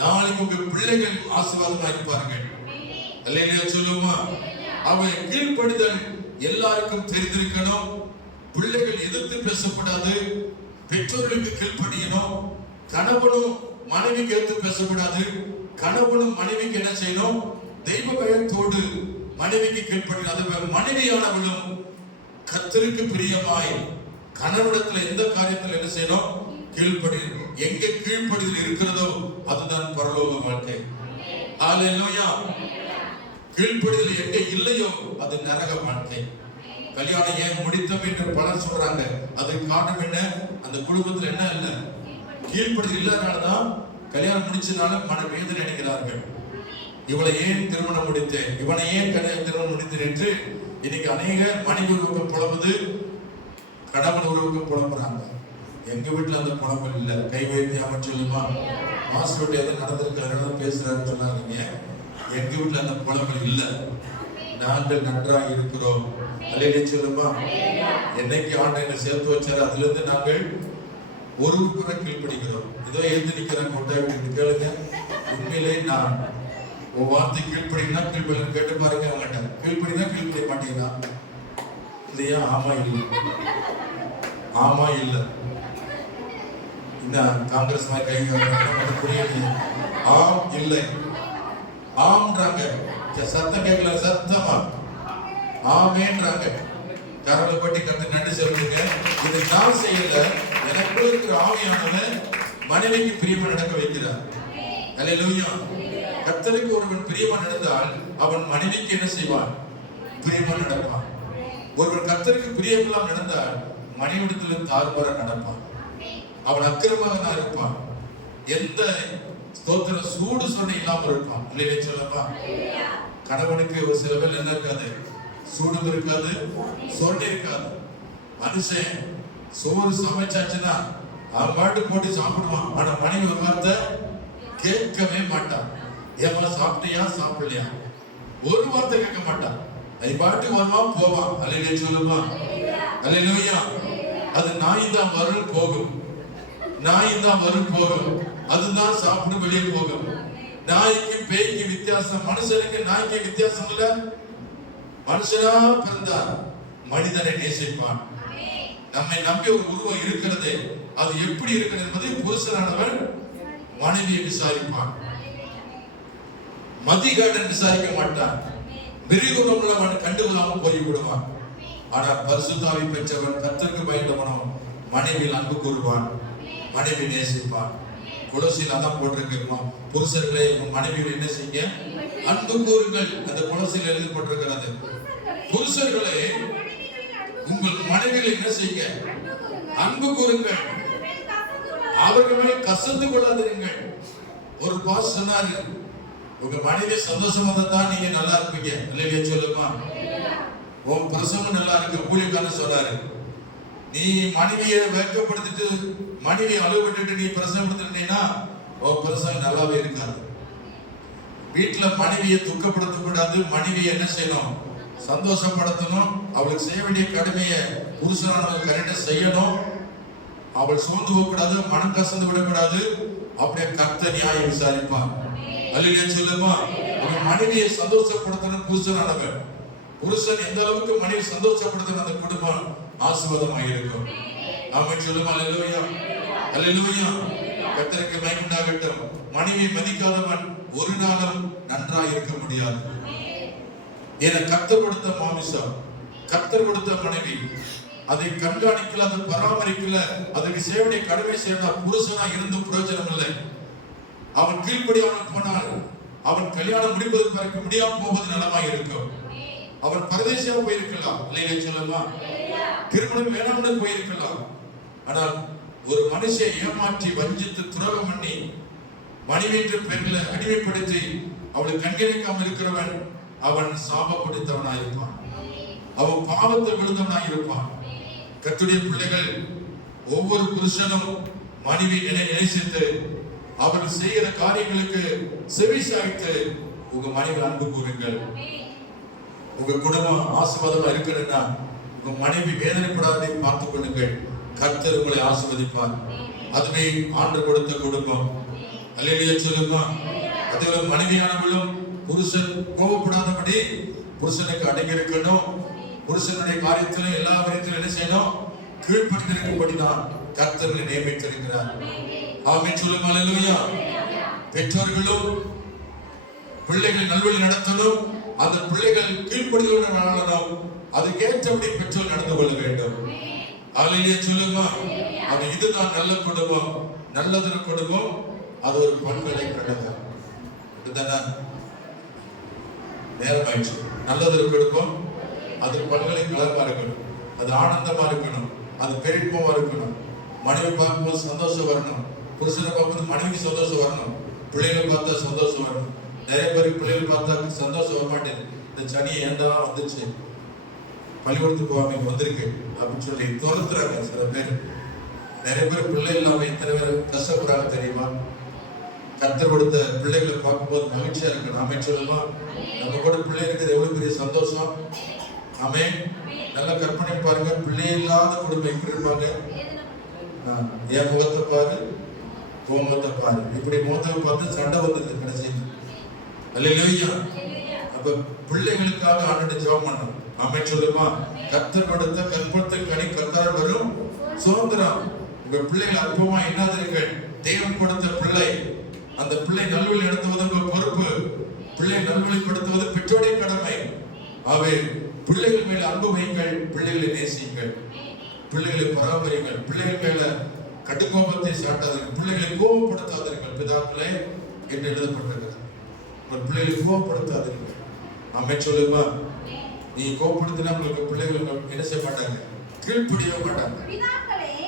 நாளைக்கு உங்க பிள்ளைகள் ஆசீர்வாதமா இருப்பார்கள். அல்லேலூயா சொல்லுமா. அவன் கீழ்ப்படிதல் எல்லாருக்கும் தெரிந்திருக்கணும். பிள்ளைகள் எதிர்த்து பேசப்படாது. பெற்றோர்களுக்கு கீழ்ப்படியணும். கணவனும் மனைவிக்கு எதிர்த்து பேசக்கூடாது. கணவனும் மனைவிக்கு என்ன செய்யணும்? தெய்வ பயத்தோடு மனைவிக்கு கீழ்ப்படியணும். மனைவியானவளும் கர்த்தருக்கு பிரியமாய் கணவனிடத்துல எந்த காரியத்தில் என்ன செய்யணும்? கீழ்ப்படி. எங்க கீழ்ப்படிதல் இருக்கிறதோ அதுதான் பரலோக வாழ்க்கை. அல்லேலூயா. கீழ்ப்படிதல் எங்க இல்லையோ அது நரக வாழ்க்கை. கல்யாணம் ஏன் முடித்தோம் என்று பலர் சொல்றாங்க. அதுக்கு காரணம் என்ன? அந்த குடும்பத்துல என்ன இல்ல? கீழ்ப்படிதல் இல்லாதனாலதான் கல்யாணம் முடிச்சனால மன வேதனை அடைகிறார்கள். இவளை ஏன் திருமணம் முடித்தேன், இவனை ஏன் திருமணம் முடித்தேன் என்று இன்னைக்கு அநேக மனைவி உறவுக்கு புலம்புது, கணவன் உறவுக்கு புலம்புறாங்க. எங்க வீட்டுல அந்த புலம்பல் இல்ல. கை வைத்து அமைச்சு சொல்லுமா, மாஸ்டர் எதை நடந்திருக்கு அதனால பேசுறாருன்னு சொன்னாங்க. எங்க வீட்டுல அந்த புலம்பல் இல்ல. நாங்கள் நன்றாக இருக்கிறோம். அல்லேலூயா சொல்லுமா. என்னைக்கு ஆண்டவர் சேர்த்து வச்சாரு அதுல இருந்து நாங்கள் ஒரு புற கீழ்படிக்கிறோம். ஏதோ எழுந்து நிக்கிறேன் கொண்டா விட்டு கேளுங்க. உண்மையிலே நான் ஒரு வார்த்தை கீழ்படினா கீழ்படி கேட்டு பாருங்க. அவங்ககிட்ட கீழ்படினா கீழ்படிய மாட்டீங்கன்னா இல்லையா? ஆமா இல்லை, ஆமா இல்லை. என்ன காங்கிரஸ் மாதிரி கை புரியுது? ஆம் இல்லை, ஆம்ன்றாங்க. சத்தம் கேட்கல, சத்தமா ஆமேன்றாங்க. கரலை பட்டி கத்து நன்றி சொல்லுங்க. இது நான் செய்யல, எனக்குள்ள இருக்கிற ஆவியானவன் மனைவிக்கு பிரியமா நடக்க வைக்கிறார். அல்லேலூயா. கர்த்தருக்கு ஒருவன் பிரியமா நடந்தால் அவன் மனைவிக்கு என்ன செய்வான்? பிரியமா நடப்பான். ஒருவன் கர்த்தருக்கு பிரியமில்லாம நடந்தால் மனைவிடத்தில் தாறுமாற நடப்பான். அவன் அக்கிரமமாக இருப்பான். எந்த ஸ்தோத்திர சூடு சொன்ன இல்லாம இருப்பான். இல்லையே சொல்லப்பா. கணவனுக்கு ஒரு சில பேர் என்ன இருக்காது, சூடும் இருக்காது, சொன்ன இருக்காது. மனுஷன் சோறு சமைச்சாச்சுன்னா அவன் பாட்டு போட்டு சாப்பிடுவான். ஆனா மனைவி ஒரு வார்த்தை கேட்கவே மாட்டான். ஏமா சாப்பிட்டியா சாப்பிடலையா ஒரு வார்த்தை கேட்க மாட்டான். அது பாட்டு வருவான் போவான். அல்லேலூயா சொல்லுமா. அல்லேலூயா. அது நாய் தான் வரும் போகும், நாய் தான் வரும் போகும், அதுதான் சாப்பிட்டு வெளியே போகும். நாய்க்கு பேய்க்கு வித்தியாசம், மனுஷனுக்கு நாய்க்கு வித்தியாசம் இல்ல. மனுஷனா பிறந்தார் மனிதனை நேசிப்பான். நம்மை நம்பி ஒரு உருவம் இருக்கிறது, அது எப்படி இருக்கிறது என்பதை புருஷனானவன் மனைவியை விசாரிப்பான். மதிகாடன் விசாரிக்க மாட்டான். மிருகுணம் கண்டுகொள்ளாமல் போய்விடுவான். ஆனா பரிசுத்தாவி பெற்றவன் கர்த்தருக்கு பயந்தவனோ மனைவியில் அன்பு கூறுவான், மனைவி நேசிப்பான். கொலோசியில் அதான் போட்டிருக்கிறோம், புருஷர்களை மனைவியில் என்ன செய்ய அன்பு கூறுங்கள். அந்த கொலோசியில் எழுதி போட்டிருக்கிறது. புருஷர்களே உங்கள் மனைவிகளை என்ன செய்ய அன்பு கூறுங்கள், அவர்கள் மேல் கசந்து கொள்ளாதீர்கள். ஒரு பாஸ் சொன்னாரு, உங்க மனைவி சந்தோஷமா தான் நீங்க நல்லா இருப்பீங்க. இல்லையா சொல்லுமா. உன் பிரசவம் நல்லா இருக்கு. ஊழியக்காரன் சொன்னாரு, நீ மனைவியை வெட்கப்படுத்திட்டு மனைவியை அழுவிட்டு நீ பிரசவம் எடுத்துட்டீங்கன்னா உன் பிரசவம் நல்லாவே இருக்காது. வீட்டுல மனைவியை துக்கப்படுத்த கூடாது. மனைவியை என்ன செய்யணும்? சந்தோஷப்படுத்தணும். அவளுக்கு செய்ய வேண்டிய கடமையை புருஷனானவங்க கரெக்டா செய்யணும். அவள் சோர்ந்து போகக்கூடாது, மனம் கசந்து விடக்கூடாது. அப்படியே கர்த்தர் நியாயம் விசாரிப்பான். அல்லேலூயா சொல்லுமா. உங்க மனைவியை சந்தோஷப்படுத்தணும் புருஷனானவன். புருஷன் எந்த அளவுக்கு மனைவி சந்தோஷப்படுத்தணும் அந்த குடும்பம் ஆசீர்வாதமாக இருக்கும். ஆமென் சொல்லுமா. அல்லேலூயா. அல்லேலூயா. கர்த்தருக்கு மகிமை உண்டாகட்டும். மனைவியை மதிக்காதவன் ஒரு நாளும் நன்றாக இருக்க முடியாது. ஏன்னா கர்த்தர் கொடுத்த மாமிசம், கர்த்தர் கொடுத்த மனைவி, அதை கண்காணிக்கல, அதை பராமரிக்கல, அதுக்கு சேவனை கடமை செய்யணும். புருஷனா இருந்தும் பிரயோஜனம் இல்லை. அவன் கீழ்ப்படியாமல் போனால் அவன் கல்யாணம் முடிப்பதற்கு வரைக்கும் முடியாமல் போவது நலமாக இருக்கும். அவன் பரதேசியாக போயிருக்கலாம். இல்லையா சொல்லலாம். திருமணம் வேணாம்னு போயிருக்கலாம். ஆனால் ஒரு மனுஷனை ஏமாற்றி வஞ்சித்து துரோகம் பண்ணி மனைவின்ற பெயர்ல அடிமைப்படுத்தி அவளை கண்காணிக்காமல் இருக்கிறவன் அவன் சாபப்படுத்தவனாய் இருப்பான். அவன் பாவத்தில் விழுந்தவனாய் இருப்பான். கர்த்தருடைய பிள்ளைகள், ஒவ்வொரு புருஷனும் மனைவி நேசித்து அவர்கள் செய்கிற காரியங்களுக்கு செவி சாய்த்து உங்க மனைவி அன்பு கூறுங்கள். உங்க குடும்பம் ஆசீர்வாதமா இருக்கிறதுன்னா உங்க மனைவி வேதனைப்படாதே பார்த்துக் கொள்ளுங்கள். கர்த்தர் உங்களை ஆசீர்வதிப்பார். அதுவே ஆண்டு கொடுத்த குடும்பம். அல்லேலூயா சொல்லுமா. அதே மனைவியானவளும் புருஷன் கோபப்படாதபடி புருஷனுக்கு அடங்கி இருக்கணும். புருஷனுடைய காரியத்திலும் எல்லா காரியத்திலும் என்ன செய்யணும்? கீழ்ப்படிந்திருக்கும்படிதான் கர்த்தர்களை நியமித்திருக்கிறார். ஆமென் சொல்லுங்க. அல்லேலூயா. பெற்றோர்களும் பிள்ளைகள் நல்வழி நடத்தணும். அந்த பிள்ளைகள் கீழ்ப்படிதலுடன் வாழணும். அதுக்கேற்றபடி பெற்றோர் நடந்து கொள்ள வேண்டும். அல்லேலூயா சொல்லுங்க. அது இதுதான் நல்ல குடும்பம். நல்லதொரு குடும்பம் அது ஒரு பல்கலைக்கழகம். இதுதானே நேரம் ஆயிடுச்சு. நல்லதொரு குடும்பம் அது பல்கலைக்கழகமா இருக்கணும். அது ஆனந்தமா இருக்கணும். அது பெருப்பமா இருக்கணும். மனைவி பார்க்கும்போது சந்தோஷம் வரணும். புருஷனை பார்க்கும்போது மனைவி சந்தோஷம் வரணும். பிள்ளைகளை பார்த்தா சந்தோஷம் வரணும். நிறைய பேருக்கு பிள்ளைகள் பார்த்தா சந்தோஷம் வர மாட்டேங்குது. இந்த சனியை ஏண்டா வந்துச்சு, பள்ளிக்கூடத்துக்கு போகாம வந்திருக்கு அப்படின்னு சொல்லி துரத்துறாங்க சில பேர். நிறைய பேர் பிள்ளை இல்லாம இத்தனை பேர் கஷ்டப்படுறாங்க தெரியுமா? கர்த்தர் கொடுத்த பிள்ளைகளை பார்க்கும்போது மகிழ்ச்சியா இருக்கு. நாமே சொல்லுமா, நம்ம கூட பிள்ளை இருக்குது எவ்வளவு பெரிய சந்தோஷம். ஆமே. நல்ல கற்பனை பாருங்க, பிள்ளை இல்லாத குடும்பம் எப்படி இருப்பாங்க? என் முகத்தை பாரு, உன் முகத்தை பாரு, இப்படி முகத்தை பார்த்து சண்டை வந்தது கடைசியில். அல்லேலூயா. அப்ப பிள்ளைகளுக்காக ஆண்டு ஜெபம் பண்ணணும். ஆமே சொல்லுமா, கர்த்தர் கொடுத்த கற்பத்தின் கனி கர்த்தரால் வரும் சுதந்திரம். உங்க பிள்ளைகள் அற்புதமா எண்ணாதீர்கள். தேவன் கொடுத்த பிள்ளை, அந்த பிள்ளை நல்வழி நடத்துவது உங்க பொறுப்பு. பிள்ளை நல்வழிப்படுத்துவது பெற்றோருடைய கடமை. ஆகவே பிள்ளைகள் மேல அன்பு வையுங்கள், பிள்ளைகளை நேசியுங்கள், பிள்ளைகளை பராமரியுங்கள், பிள்ளைகள் மேல கட்டுக்கோபத்தை சாட்டாதீர்கள், பிள்ளைகளை கோபப்படுத்தாதீர்கள் பிதாக்களே என்று எழுதப்பட்டிருக்கிறது. பிள்ளைகளை கோபப்படுத்தாதீர்கள். ஆமே சொல்லுமா, நீ கோபப்படுத்தினா உங்களுக்கு பிள்ளைகள் என்ன செய்ய மாட்டாங்க? கீழ்ப்படிய மாட்டாங்க.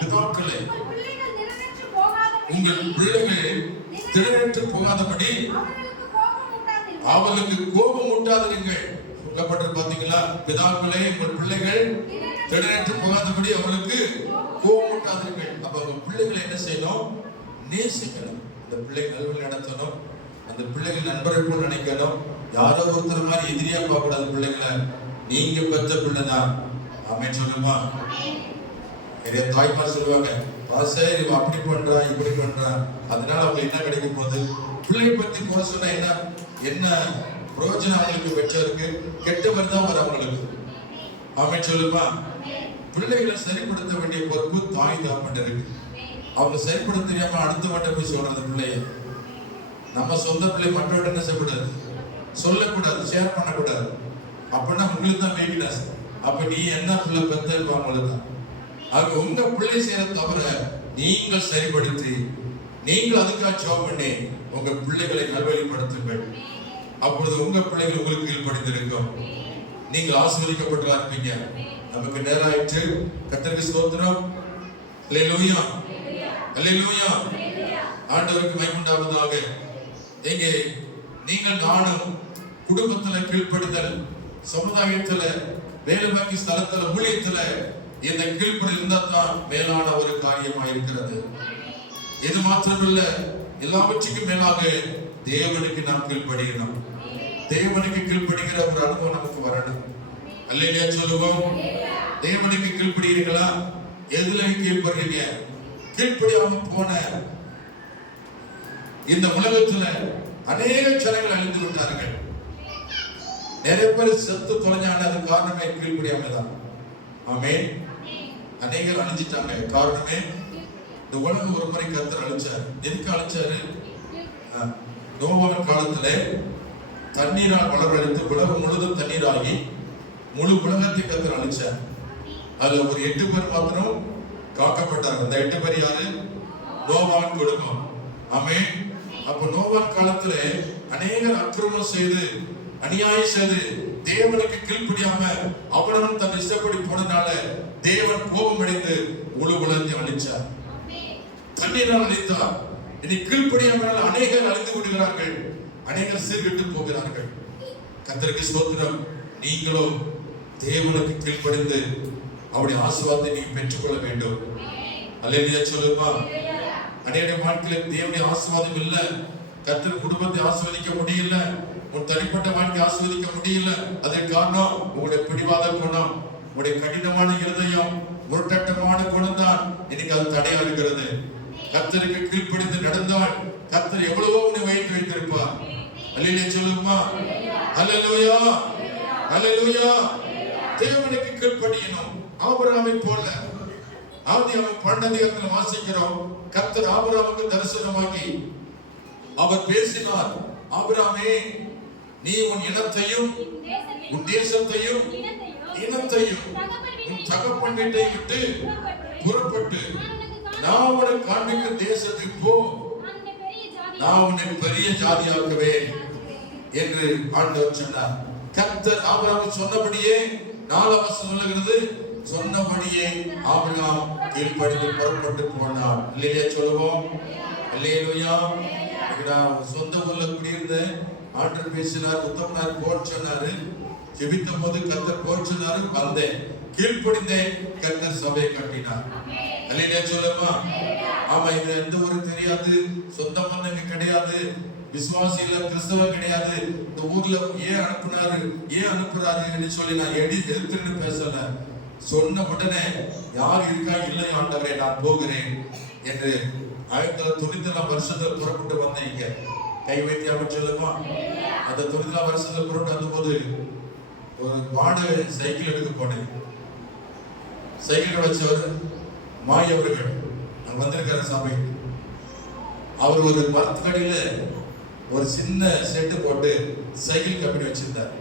பிதாக்களே, உங்கள் பிள்ளைகள் திடனற்று போகாதபடி அவர்களுக்கு கோபம் உண்டாதீர்கள். சொல்லப்பட்டு பாத்தீங்களா? பிதாக்களே, உங்கள் பிள்ளைகள் திடனற்று போகாதபடி அவர்களுக்கு கோபம் உண்டாதீர்கள். அப்ப உங்க பிள்ளைகளை என்ன செய்யணும்? நேசிக்கணும். அந்த பிள்ளைகள் நல்வழி நடத்தணும். அந்த பிள்ளைகள் நண்பரை போல் நினைக்கணும். யாரோ ஒருத்தர் மாதிரி எதிரியா பார்க்க கூடாது. பிள்ளைகளை நீங்க பெற்ற பிள்ளைதான். ஆமே சொல்லுமா. நிறைய தாய்மார் சொல்லுவாங்க, பாசர் இவன் அப்படி பண்றான் இப்படி பண்றான், அதனால அவங்க என்ன கிடைக்க போகுது? பிள்ளை பத்தி குறை சொன்னா என்ன என்ன பிரயோஜனம்? அவங்களுக்கு பெற்றோருக்கு கெட்டவர் தான் வர அவங்களுக்கு. ஆமே சொல்லுமா. பிள்ளைகளை சரிப்படுத்த வேண்டிய பொறுப்பு தாய் தாப்பட்ட இருக்கு. அவங்க சரிப்படுத்த தெரியாம அடுத்தவட்ட போய் சொல்றது பிள்ளைய. நம்ம சொந்த பிள்ளை மற்றவட்ட என்ன செய்யக்கூடாது? சொல்லக்கூடாது, ஷேர் பண்ணக்கூடாது. அப்படின்னா உங்களுக்கு தான் வீக்னஸ். அப்ப நீ என்ன பிள்ளை பெற்ற உங்களுக்கு தான். ஆக உங்க பிள்ளை செய்யற தவிர நீங்கள் சரிப்படுத்தி நீங்கள் அதுக்காக ஜெபம் பண்ணி உங்க பிள்ளைகளை நல்வழிப்படுத்துங்கள். அப்பொழுது உங்க பிள்ளைகள் உங்களுக்கு கீழ்ப்படிந்திருக்கும். நீங்கள் ஆசீர்வதிக்கப்பட்டா இருப்பீங்க. நமக்கு நேரம் ஆயிற்று. கர்த்தருக்கு ஸ்தோத்திரம். அல்லேலூயா, அல்லேலூயா. ஆண்டவருக்கு மகிமை உண்டாவதாக. எங்கே நீங்கள் நானும் குடும்பத்துல கீழ்ப்படிதல், சமுதாயத்துல, வேலைவாய்ப்பு ஸ்தலத்துல, ஊழியத்துல இந்த கீழ்ப்படி இருந்தா தான் மேலான ஒரு காரியமா இருக்கிறது. இது மாத்திரமல்ல, எல்லாவற்றுக்கும் மேலாக தேவனுக்கு நாம் கீழ்ப்படியணும். தேவனுக்கு கீழ்ப்படுகிற ஒரு அனுபவம் நமக்கு வரணும். அல்லேலூயா சொல்லுவோம். தேவனுக்கு கீழ்ப்படுகிறீங்களா? எதுல கீழ்ப்படுறீங்க? கீழ்ப்படியாம போன இந்த உலகத்துல அநேக ஜனங்கள் அழிந்து விட்டார்கள். நிறைய பேர் செத்து தொலைஞ்சாங்க. அது காரணமே கீழ்ப்படியாம தான். ஆமென். அநேகர் அழிஞ்சிட்டாங்க. காரணமே இந்த உலகம் ஒரு முறை கர்த்தர் அழிச்சார். எதுக்கு அழிச்சாரு? நோவாவின் காலத்துல தண்ணீரால் வளரழித்து உலகம் முழுதும் தண்ணீராகி முழு உலகத்தை கர்த்தர் அழிச்சார். அதுல ஒரு 8 பேர் மாத்திரம் காக்கப்பட்டாங்க. அந்த 8 பேர் யாரு? நோவாவின் குடும்பம். ஆமென். அப்ப நோவாவின் காலத்துல அநேகர் அக்கிரமம் செய்து அநியாயம் செய்து தேவனுக்கு கீழ்ப்படியாம அவனும் தன் இஷ்டப்படி போனனால தேவன் கோபம் அடைந்து முழு உலகத்தை அழிச்சார். தண்ணீரால் அழித்தார். இனி கீழ்ப்படியாமல் அநேகர் அழிந்து விடுகிறார்கள். அநேகர் சீர்கெட்டு போகிறார்கள். கர்த்தருக்கு ஸ்தோத்திரம். நீங்களோ தேவனுக்கு கீழ்ப்படிந்து அவருடைய ஆசீர்வாதத்தை நீங்க பெற்றுக்கொள்ள வேண்டும். அல்லேலூயா சொல்லுமா. அநேக வாழ்க்கையில தேவனுடைய ஆசீர்வாதம் இல்ல. கர்த்தர் குடும்பத்தை ஆசீர்வதிக்க முடியல. உன் தனிப்பட்ட வாழ்க்கை ஆசீர்வதிக்க முடியல. அதற்கு காரணம் உங்களுடைய பிடிவாத குணம், உங்களுடைய கடினமான இருதயம், முரட்டட்டமான குணம் தான் இன்னைக்கு அது தடையா இருக்கிறது. கர்த்தருக்கு கீழ்ப்படிந்து நடந்தால் கர்த்தர் எவ்வளவோ உன்னை வைத்து வைத்திருப்பார். அல்லேலூயா சொல்லுமா. அல்லேலூயா, அல்லேலூயா. தேவனுக்கு கீழ்ப்படியணும். ஆபிரகாமை போல ஆதியாகமம் 12 வாசிக்கிறோம். கர்த்தர் ஆபிரகாமுக்கு தரிசனமாகி அவர் பேசினார். ஆபிரகாமே, நீ உன் இனத்தையும் உன் தேசத்தையும் இனத்தையும் உன் தகப்பன் வீட்டை விட்டு புறப்பட்டு நான் உனக்கு காண்பிக்கும் தேசத்துக்கு போ. நான் உன்னை பெரிய ஜாதியாக்குவேன் என்று ஆண்டவர் சொன்னார். கர்த்தர் ஆபிரகாமுக்கு சொன்னபடியே 4 வசனம் சொல்லுகிறது. சொன்னபடியே ஆபிரகாம் கீழ்ப்படிந்து புறப்பட்டு போனார். அல்லேலூயா சொல்லுவோம். அல்லேலூயா. சொந்த ஊர்ல குடியிருந்த ஆண்டவர் பேசினார். உத்தமனார் போர் சொன்னாரு. ஜெபித்த போது கர்த்தர் போர் சொன்னாரு. வந்தேன், கீழ்ப்படிந்தேன். கர்த்தர் சபையை கட்டினார். அல்லேலூயா சொல்லுமா. ஆமா, இது எந்த ஊரு தெரியாது, சொந்த மன்னங்க கிடையாது, விசுவாசி இல்ல, கிறிஸ்தவ கிடையாது. இந்த ஊர்ல ஏன் அனுப்புறாருன்னு சொல்லி நான் எடுத்துன்னு பேசல. சொன்ன உடனே யார் இருக்கா, இல்லை ஆண்டவரே நான் போகிறேன் என்று 1994 வருஷத்துல புறப்பட்டு வந்தீங்க. கை வைத்து அவர் சொல்லுமா. அந்த 94 வருஷத்துல புறப்பட்டு வந்தபோது ஒரு வாடகை சைக்கிள் எடுக்க போனேன். சைக்கிள் வச்சவர் மாய் அவர்கள் அங்க வந்திருக்கிற சபை. அவர் ஒரு மரத்துக்கடியில ஒரு சின்ன செட்டு போட்டு சைக்கிள் கம்பெனி வச்சிருந்தார்.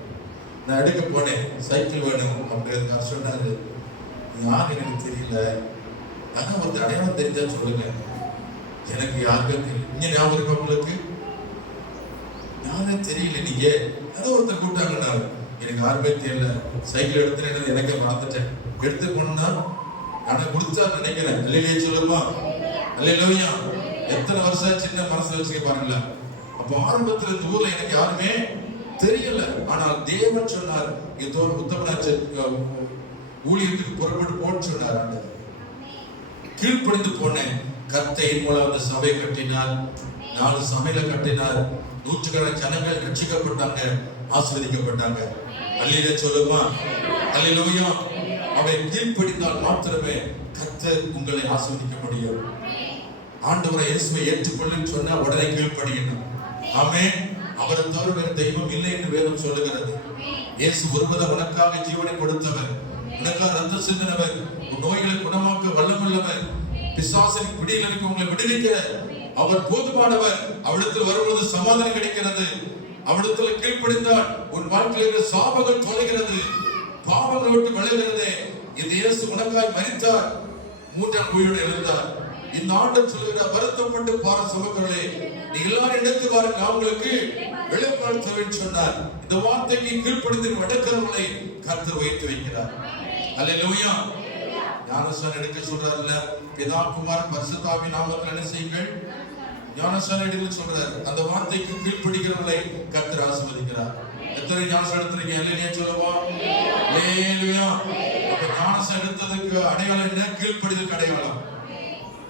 நான் எடுக்க போனேன், சைக்கிள் வேணும் அப்படின்னு சொன்னாரு. யார் எனக்கு தெரியல, ஆனா ஒரு அடையாளம் தெரிஞ்சா சொல்லுங்க. எனக்கு யாருமே தெரியல. இங்க ஞாபகம் இருக்கு உங்களுக்கு? யாரும் தெரியல. நீங்க ஏதோ ஒருத்தர் கூப்பிட்டாங்கன்னா எனக்கு யாருமே தெரியல. சைக்கிள் எடுத்துட்டு எனக்கே மறந்துட்டேன். எடுத்து போனா ஆனா கொடுத்தா நினைக்கிறேன். அல்லேலூயா சொல்லுமா. அல்லேலூயா. எத்தனை வருஷம் சின்ன மனசுல வச்சுக்க பாருங்களேன். அப்போ ஆரம்பத்துல இந்த ஊர்ல எனக்கு யாருமே தெரியல. ஆனால் தேவன் சொன்னார், உத்தமனாச்ச ஊழியத்துக்கு புறப்பட்டு போன்னு சொன்னார். கீழ்ப்படிந்து போனேன். கர்த்தரின் மூலம் அந்த சபை கட்டினார். 4 சபையில கட்டினார். நூற்றுக்கணக்கான ஜனங்கள் ரட்சிக்கப்பட்டாங்க, ஆசீர்வதிக்கப்பட்டாங்க. அல்லேலூயா சொல்லுமா. அல்லேலூயா. அவை கீழ்ப்படிந்தால் மாத்திரமே கர்த்தர் உங்களை ஆசீர்வதிக்க முடியும். ஆண்டவரை இயேசுவை ஏற்றுக்கொள்ளுன்னு சொன்னா உடனே கீழ்ப்படியணும். ஆமென். அவரை தவிர வேறு தெய்வம் இல்லை என்று வேதம் சொல்லுகிறது. இயேசு ஒருவரே உனக்காக ஜீவனை கொடுத்தவர், உனக்காக ரத்தம் சிந்தினவர், உன் நோய்களை குணமாக்க வல்லமுள்ளவர், பிசாசின் பிடியில் இருக்க உங்களை விடுவிக்க அவர் போதுமானவர். அவரிடத்தில் வரும்போது சமாதானம் கிடைக்கிறது. அவரிடத்தில் கீழ்ப்படிந்தால் உன் வாழ்க்கையில் இருக்கிற சாபங்கள் தொலைகிறது, பாவங்களை விட்டு விலகிறது. இந்த இயேசு உனக்காய் மரித்தார், 3ஆம் உயிரோடு எழுந்தார். இந்த ஆண்டவர் சொல்லுகிறார், வருத்தப்பட்டு பார சுமக்கிறவர்களே, நீ எல்லாரும் எடுத்து வாருங்கள், நான் உங்களுக்கு விளைப்பால் தருவேன் சொன்னார். இந்த வார்த்தைக்கு கீழ்ப்படிந்து நடக்கிறவர்களை கர்த்தர் வைத்து வைக்கிறார். அல்லேலூயா. ஞானஸ்நானம் எடுக்க சொல்றாருல்ல, பிதா குமாரன் பரிசுத்த ஆவியின் நாமத்தில் என்ன செய்யுங்கள், ஞானஸ்நானம் எடுக்க சொல்றாரு. அந்த வார்த்தைக்கு கீழ்ப்படிக்கிறவர்களை கர்த்தர் ஆசீர்வதிக்கிறார். எத்தனை ஞானஸ்நானம் எடுத்துறீங்க? அல்லேலூயா சொல்லுவா. அல்லேலூயா. அப்ப ஞானஸ்நானம் எடுத்ததுக்கு அடையாளம் என்ன? கீழ்ப்படிதலுக்கு அடையாளம்.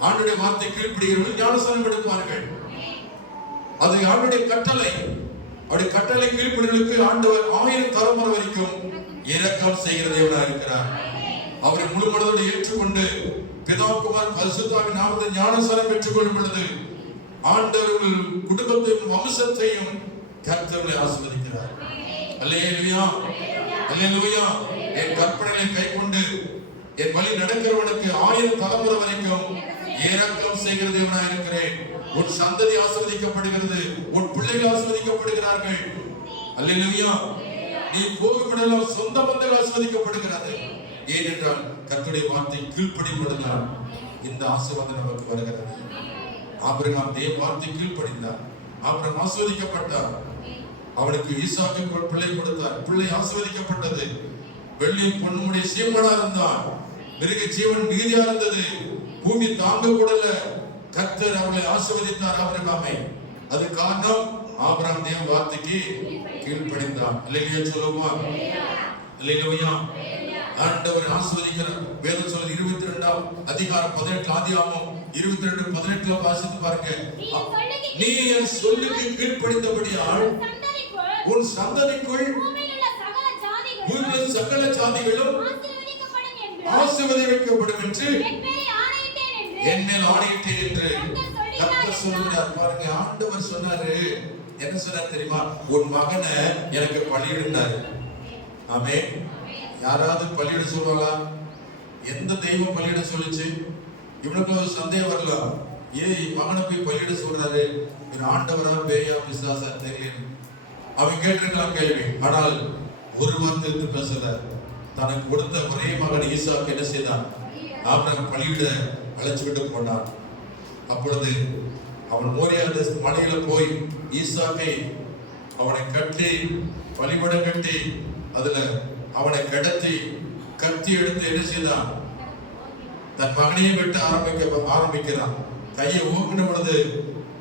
ஆண்டுடைய வார்த்தை கீழ்ப்படிகிறவர்கள் ஞானஸ்நானம் எடுப்பார்கள். அது ஆண்டுடைய கட்டளை. அவருடைய கட்டளை கீழ்ப்படிதலுக்கு ஆண்டவர் 1000 தலைமுறை வரைக்கும் இரக்கம் செய்கிற தேவனாக இருக்கிறார். அவரை முழு மனதோடு ஏற்றுக்கொண்டு பிதா குமாரன் பரிசுத்த ஆவியின் நாமத்தில் ஞானஸ்நானம் பெற்றுக் கொள்ளும் பொழுது ஆண்டவர்கள் குடும்பத்தையும் வம்சத்தையும் கர்த்தரை ஆசீர்வதிக்கிறார். அல்லேலூயா. அல்லேலூயா. என் கற்பனைகளை கைக்கொண்டு என் வழி நடக்கிறவனுக்கு 1000 தலைமுறை வரைக்கும் இரக்கம் செய்கிற தேவனாக இருக்கிறேன். உன் சந்ததி ஆசீர்வதிக்கப்படுகிறது, உன் பிள்ளைகள் ஆசீர்வதிக்கப்படுகிறார்கள். அல்லேலூயா. நீ போகும் இடமெல்லாம் சொந்த பந்தங்கள் ஆசீர்வதிக்கப்படுகிறது. ஏனென்றால் கர்த்தருடைய வார்த்தை கீழ்ப்படிந்ததால் இந்த ஆசீர்வாதம் நமக்கு வருகிறது. ஆபிரகாம் தேவ வார்த்தை கீழ்ப்படிந்தார், ஆபிரகாம் ஆசீர்வதிக்கப்பட்டார். அவனுக்கு ஈசாக்கு பிள்ளை கொடுத்தார், பிள்ளை ஆசீர்வதிக்கப்பட்டது. வெள்ளியும் பொன்னுடைய சீமனா இருந்தான், மிருக ஜீவன் மிகுதியா இருந்தது, பூமி தாங்க கூடல. கர்த்தர் அவர்களை ஆசீர்வதித்தார் ஆபிரகாமை. அது காரணம் ஆபிரகாம் தேவ வார்த்தைக்கு கீழ்ப்படிந்தான். அல்லேலூயா சொல்லுமா. அல்லேலூயா. ஆண்டவர் ஆசீர்வதிக்கிறார். வேதம் சொல்லுது 22ஆம் அதிகாரம் 18 ஆதியாகமம் 22:18 வாசித்து பாருங்க. நீ என் சொல்லுக்கு கீழ்ப்படிந்தபடியால் உன் சந்ததிக்குள் பூமியில் சகல ஜாதிகளும் ஆசீர்வதிக்கப்படும் என்று என் மேல் ஆணையிட்டேன் என்று கர்த்தர் சொல்றார். பாருங்க, ஆண்டவர் சொன்னாரு. என்ன சொன்னார் தெரியுமா? உன் மகனை எனக்கு பலியிடுனாரு. ஆமென். யாராவது பலியிட சொல்லுவாங்களா? எந்த தெய்வம் பலியிட சொல்லுச்சு? இவனுக்கு ஒரு சந்தேகம் வரலாம். ஏன் மகனை போய் பலியிட சொல்றாரு? ஆண்டவரா பேயா பிசாசா தெரியல. அவன் கேட்டிருக்கலாம் கேள்வி. ஆனால் ஒரு வார்த்தை எடுத்து பேசல. தனக்கு கொடுத்த ஒரே மகன் ஈசாக்கு என்ன செய்தான்? ஆபிரகாம் பலியிட அழைச்சுக்கிட்டு போனான். அப்பொழுது அவன் மோரியா மலையில போய் ஈசாக்கை அவனை கட்டி பலிபடம் கட்டி அதுல அவனை கடத்தி கத்தி எடுத்து என்ன செய்தான்? தன் மகனையே வெட்ட ஆரம்பிக்கிறான். கையை ஊக்கின பொழுது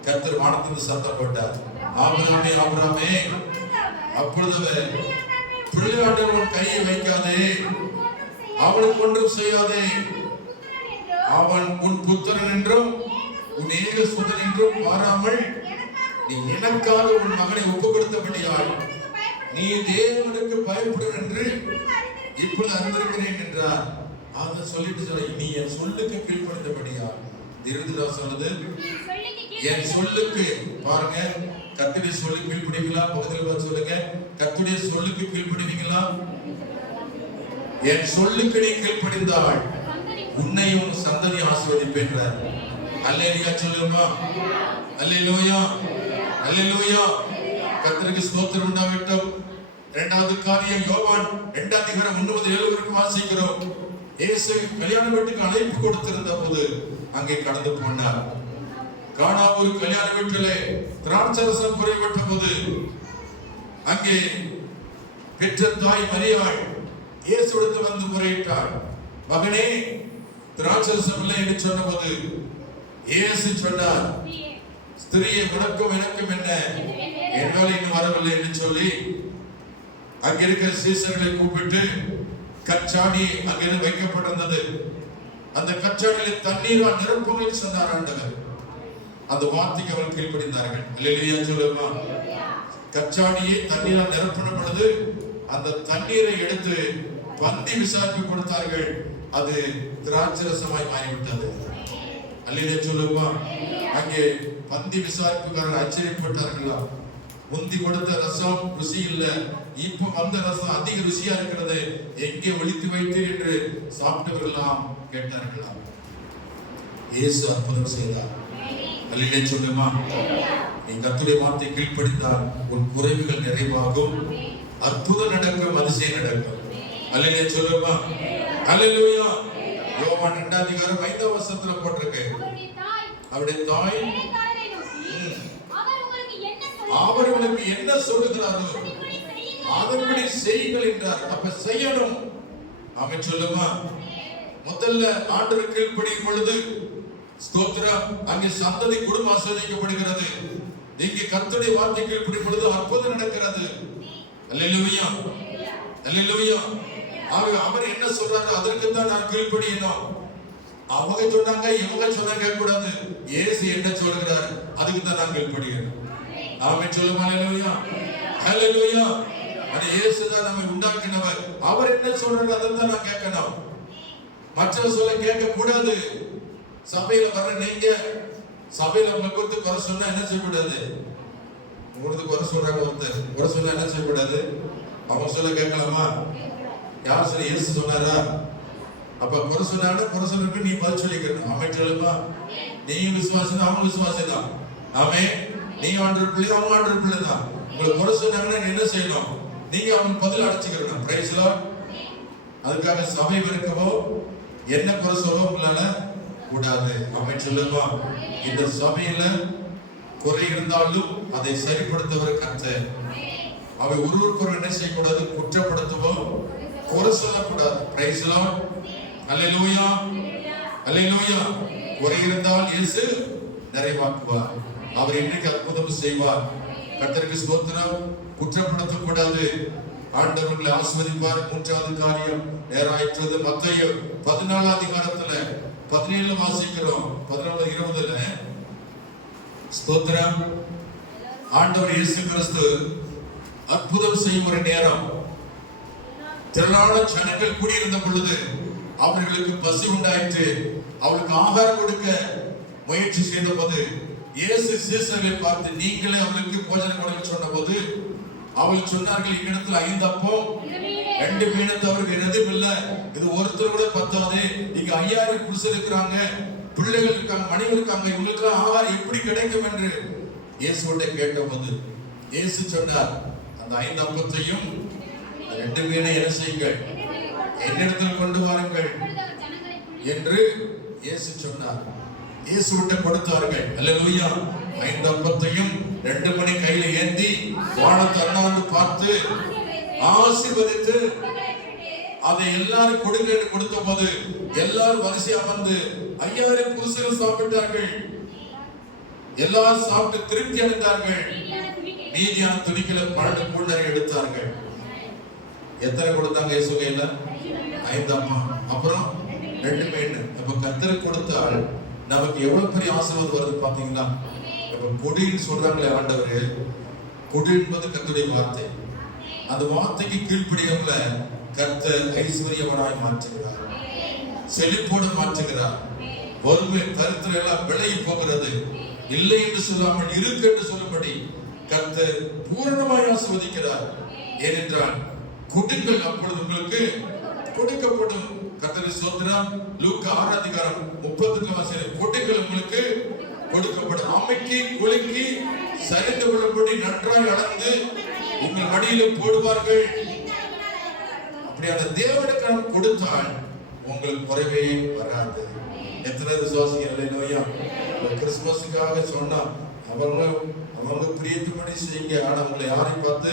கர்த்தர் வானத்திலிருந்து சத்தம் போட்டார், ஆபிரகாமே ஆபிரகாமே. அப்பொழுது பிள்ளையாண்டவன் கையை வைக்காதே, அவனுக்கு ஒன்றும் செய்யாதே, அவன் உன் புத்திரன் என்றும் உன் ஏக சுதன் என்றும் பாராமல் நீ எனக்காக உன் மகனை ஒப்பு கொடுத்தபடியால் நீ தேவனுக்கு பயப்படும் என்று இப்பொழுது அறிந்திருக்கிறேன் என்றார். அதை சொல்லிட்டு சொல்ல, நீ என் சொல்லுக்கு கீழ்ப்படுத்தபடியா. இறுதியா சொன்னது என் சொல்லுக்கு. பாருங்க, கர்த்தருடைய சொல்லுக்கு கீழ்ப்படுவீங்களா? பக்கத்துல பார்த்து சொல்லுங்க, கர்த்தருடைய சொல்லுக்கு கீழ்ப்படுவீங்களா? என் சொல்லுக்கு நீ கீழ்ப்படிந்தால் உன்னையும் சந்ததி ஆசீர்வதிப்பேன். அல்லேலூயா சொல்லுமா, அல்லேலூயா, அல்லேலூயா. கர்த்தருக்கு ஸ்தோத்திரம் உண்டாகட்டும். இரண்டாவது காரியம், யோவான் 2:1-7 வாசிக்கிறோம். இயேசு கல்யாண வீட்டுக்கு அழைப்பு கொடுத்திருந்த போது அங்கே கடந்து போனார். கானா ஒரு கல்யாண வீட்டிலே திராட்சரசம் குறைபட்ட போது அங்கே பெற்ற தாய் மரியாள் இயேசுவிடத்தில் வந்து முறையிட்டாள். மகனே, திராட்சரசம் இல்லை என்று சொன்னபோது இயேசு சொன்னார், ஸ்திரியே, உனக்கும் எனக்கும் என்ன, என்னால் இன்னும் வரவில்லை என்று சொல்லி அங்க இருக்கிற சீசர்களை கூப்பிட்டு கச்சாடி அங்கிருந்து வைக்கப்பட்டிருந்தது. அந்த கச்சாடியில் தண்ணீரால் நிரப்புங்கள் சொன்னார் ஆண்டவர். அந்த வார்த்தைக்கு அவர்கள் கீழ்ப்படிந்தார்கள். அல்லேலூயா சொல்லுமா. கச்சாடியை தண்ணீரால் நிரப்பின பொழுது அந்த தண்ணீரை எடுத்து பந்தி விசாரிப்பு கொடுத்தார்கள். அது திராட்சரசமாய் மாறிவிட்டது. அல்லேலூயா சொல்லுமா. அங்கே பந்தி விசாரிப்புக்காரர்கள் ஆச்சரியப்பட்டார்களா, முந்தி கொடுத்த ரசம் ருசி இல்ல, இப்ப வந்த ரசம் அதிக ருசியா இருக்கிறது, எங்கே ஒளித்து வைத்தீர் என்று சாப்பிட்டவர்களாம் கேட்டார்களாம். இயேசு அற்புதம் செய்தார். அல்லேலூயா சொல்லுமா. நீ கர்த்தருடைய வார்த்தை கீழ்ப்படிந்தால் உன் குறைவுகள் நிறைவாகும், அற்புதம் நடக்கும், அதிசயம் நடக்கும். அல்லேலூயா சொல்லுமா. அல்லேலூயா. யோவான் 2:5 போட்டிருக்கு. அவருடைய தாய் அவர் உனக்கு என்ன சொல்லுகிறாரோ அதன்படி செய்யுங்கள் என்றார். அப்ப செய்யணும். அவன் சொல்லுமா. முதல்ல ஆண்டவருக்கு கீழ்ப்படியும் பொழுது ஸ்தோத்திரம், அங்கே சந்ததி குடும்பம் ஆசீர்வதிக்கப்படுகிறது. இங்கே கர்த்தருடைய வார்த்தை கீழ்ப்படியும் பொழுது அற்புதம் நடக்கிறது. அல்லேலூயா, அல்லேலூயா. அவர் என்ன சொல்றாரு அதற்கு தான் நான் கீழ்ப்படியணும். அவங்க சொன்னாங்க, இவங்க சொன்னாங்க கேட்க கூடாது. இயேசு என்ன சொல்லுகிறார் அதுக்கு தான் நான் கீழ்ப்படியணும். ஆமென் சொல்லுமா. அல்லேலூயா, அல்லேலூயா. அது இயேசு தான் நம்மை உண்டாக்கினவர். அவர் என்ன சொல்றாரு அதை தான் நான் கேட்கணும். மற்றவர் சொல்ல கேட்க கூடாது. சபையில வர நீங்க சபையில உங்களை குறித்து குறை சொன்னா என்ன செய்யக்கூடாது? உங்களுக்கு குறை சொல்றாங்க, ஒருத்தர் குறை சொன்னா என்ன செய்யக்கூடாது? அவங்க சொல்ல கேட்கலாமா? யார் சொல்ல? இயேசு சொன்னாரா? அப்ப குறை சொன்னாலும் குறை சொல்றதுக்கு நீ பதில் சொல்லிக்கணும். ஆமென் சொல்லுமா. நீயும் விசுவாசி, அவங்க விசுவாசி தான். ஆமென். நீ ஆண்டவர் பிள்ளை, அவங்க ஆண்டவர் பிள்ளை தான். உங்களுக்கு குறை சொன்னாங்கன்னா நீ என்ன செய்யணும்? நீங்க அவங்க பதில் அடைச்சுக்கணும். Price Lord. அதுக்காக சபை வெறுக்கவோ என்ன குறை சொல்லவோ உங்களால கூடாது. ஆமென் சொல்லுமா. இந்த சபையில குறை இருந்தாலும் அதை சரிப்படுத்தவர் கர்த்தர். அவை ஒருவருக்கு என்ன செய்யக்கூடாது? குற்றப்படுத்தவோ குறை சொல்லக்கூடாது. Praise Lord. Hallelujah, hallelujah. குறை இருந்தால் இயேசு நிறைவாக்குவார். அவர் இன்னைக்கு அற்புதம் செய்வார். கர்த்தருக்கு ஸ்தோத்திரம். குற்றப்படுத்தக்கூடாது. ஆண்டவர்களை ஆசீர்வதிப்பார். மூன்றாவது காரியம் நேராயிற்றது. மத்தேயு 14:17 வாசிக்கிறோம். 14:20 ஸ்தோத்திரம். ஆண்டவர் இயேசு கிறிஸ்து அற்புதம் செய்யும் ஒரு நேரம். திரளான ஜனங்கள் கூடியிருந்த பொழுது அவர்களுக்கு பசி உண்டாயிற்று. அவளுக்கு ஆகாரம் கொடுக்க முயற்சி செய்த போது இயேசு சீசர்களை பார்த்து நீங்களே அவளுக்கு போஜனம் கொடுக்க சொன்ன போது அவள் சொன்னார்கள், எங்களிடத்தில் 5 அப்பம் 2 மீன் தவிர வேறு எதுவும் இல்லை. இது ஒருத்தர் கூட பத்தாது. இங்க 5000 புருஷர் இருக்கிறாங்க, பிள்ளைகள் இருக்காங்க, மனைவி இருக்காங்க, இவங்களுக்கு ஆகாரம் எப்படி கிடைக்கும் என்று இயேசுவிட்ட கேட்ட போது இயேசு சொன்னார், அந்த 5 அப்பத்தையும் 2 மீனை என்ன செய்யுங்கள், என்னிடத்தில் கொண்டு வாருங்கள் என்று இயேசு சொன்னார். இயேசுவிட்ட கொடுத்தார்கள். அல்லேலூயா. 5 அப்பத்தையும் 2 மணி கையில ஏந்தி வானத்தை அண்ணாந்து பார்த்து ஆசீர்வதித்து அதை எல்லாரும் கொடுங்க என்று கொடுத்த போது எல்லாரும் வரிசை அமர்ந்து 5000 புருஷர்கள் சாப்பிட்டார்கள். எல்லாரும் சாப்பிட்டு திருப்தி அடைந்தார்கள். மீதியான துணிகளை 12 கூண்டரை எடுத்தார்கள். எத்தனை கொடுத்தாங்க இயேசுகையில? 5 அப்பம், அப்புறம் ரெண்டுமே என்ன? அப்ப கர்த்தருக்கு கொடுத்தால் நமக்கு எவ்வளவு பெரிய ஆசீர்வாதம் வருது பாத்தீங்களா? இப்ப கொடின்னு சொல்றாங்களே ஆண்டவரு, கொடி என்பது கர்த்தருடைய வார்த்தை. அந்த வார்த்தைக்கு கீழ்ப்படியாமல கர்த்தர் ஐஸ்வர்யவனாய் மாற்றுகிறார், செழிப்போடு மாற்றுகிறார். வறுமை தரித்திரம் எல்லாம் விலகி போகிறது. இல்லை என்று சொல்லாமல் இருக்கு என்று சொல்லும்படி கர்த்தர் பூரணமாய் ஆசீர்வதிக்கிறார். ஏனென்றால் கொடுங்கள், அப்பொழுது உங்களுக்கு கொடுக்கப்படும். கர்த்தரை ஸ்தோத்திரம். லூக்கா 6:30 கொடுங்கள், உங்களுக்கு கொடுக்கப்படும். அமைக்கி குலுக்கி சரிந்து விடும்படி நன்றாய் அளந்து உங்கள் மடியில போடுவார்கள். அப்படியான தேவனுக்கு நாம் கொடுத்தால் உங்களுக்கு குறைவே வராது. எத்தனை விசுவாசிகள் நோயா கிறிஸ்துமஸுக்காக சொன்னா அவங்க பிரியத்துப்படி செய்யுங்க. ஆனா உங்களை யாரையும் பார்த்து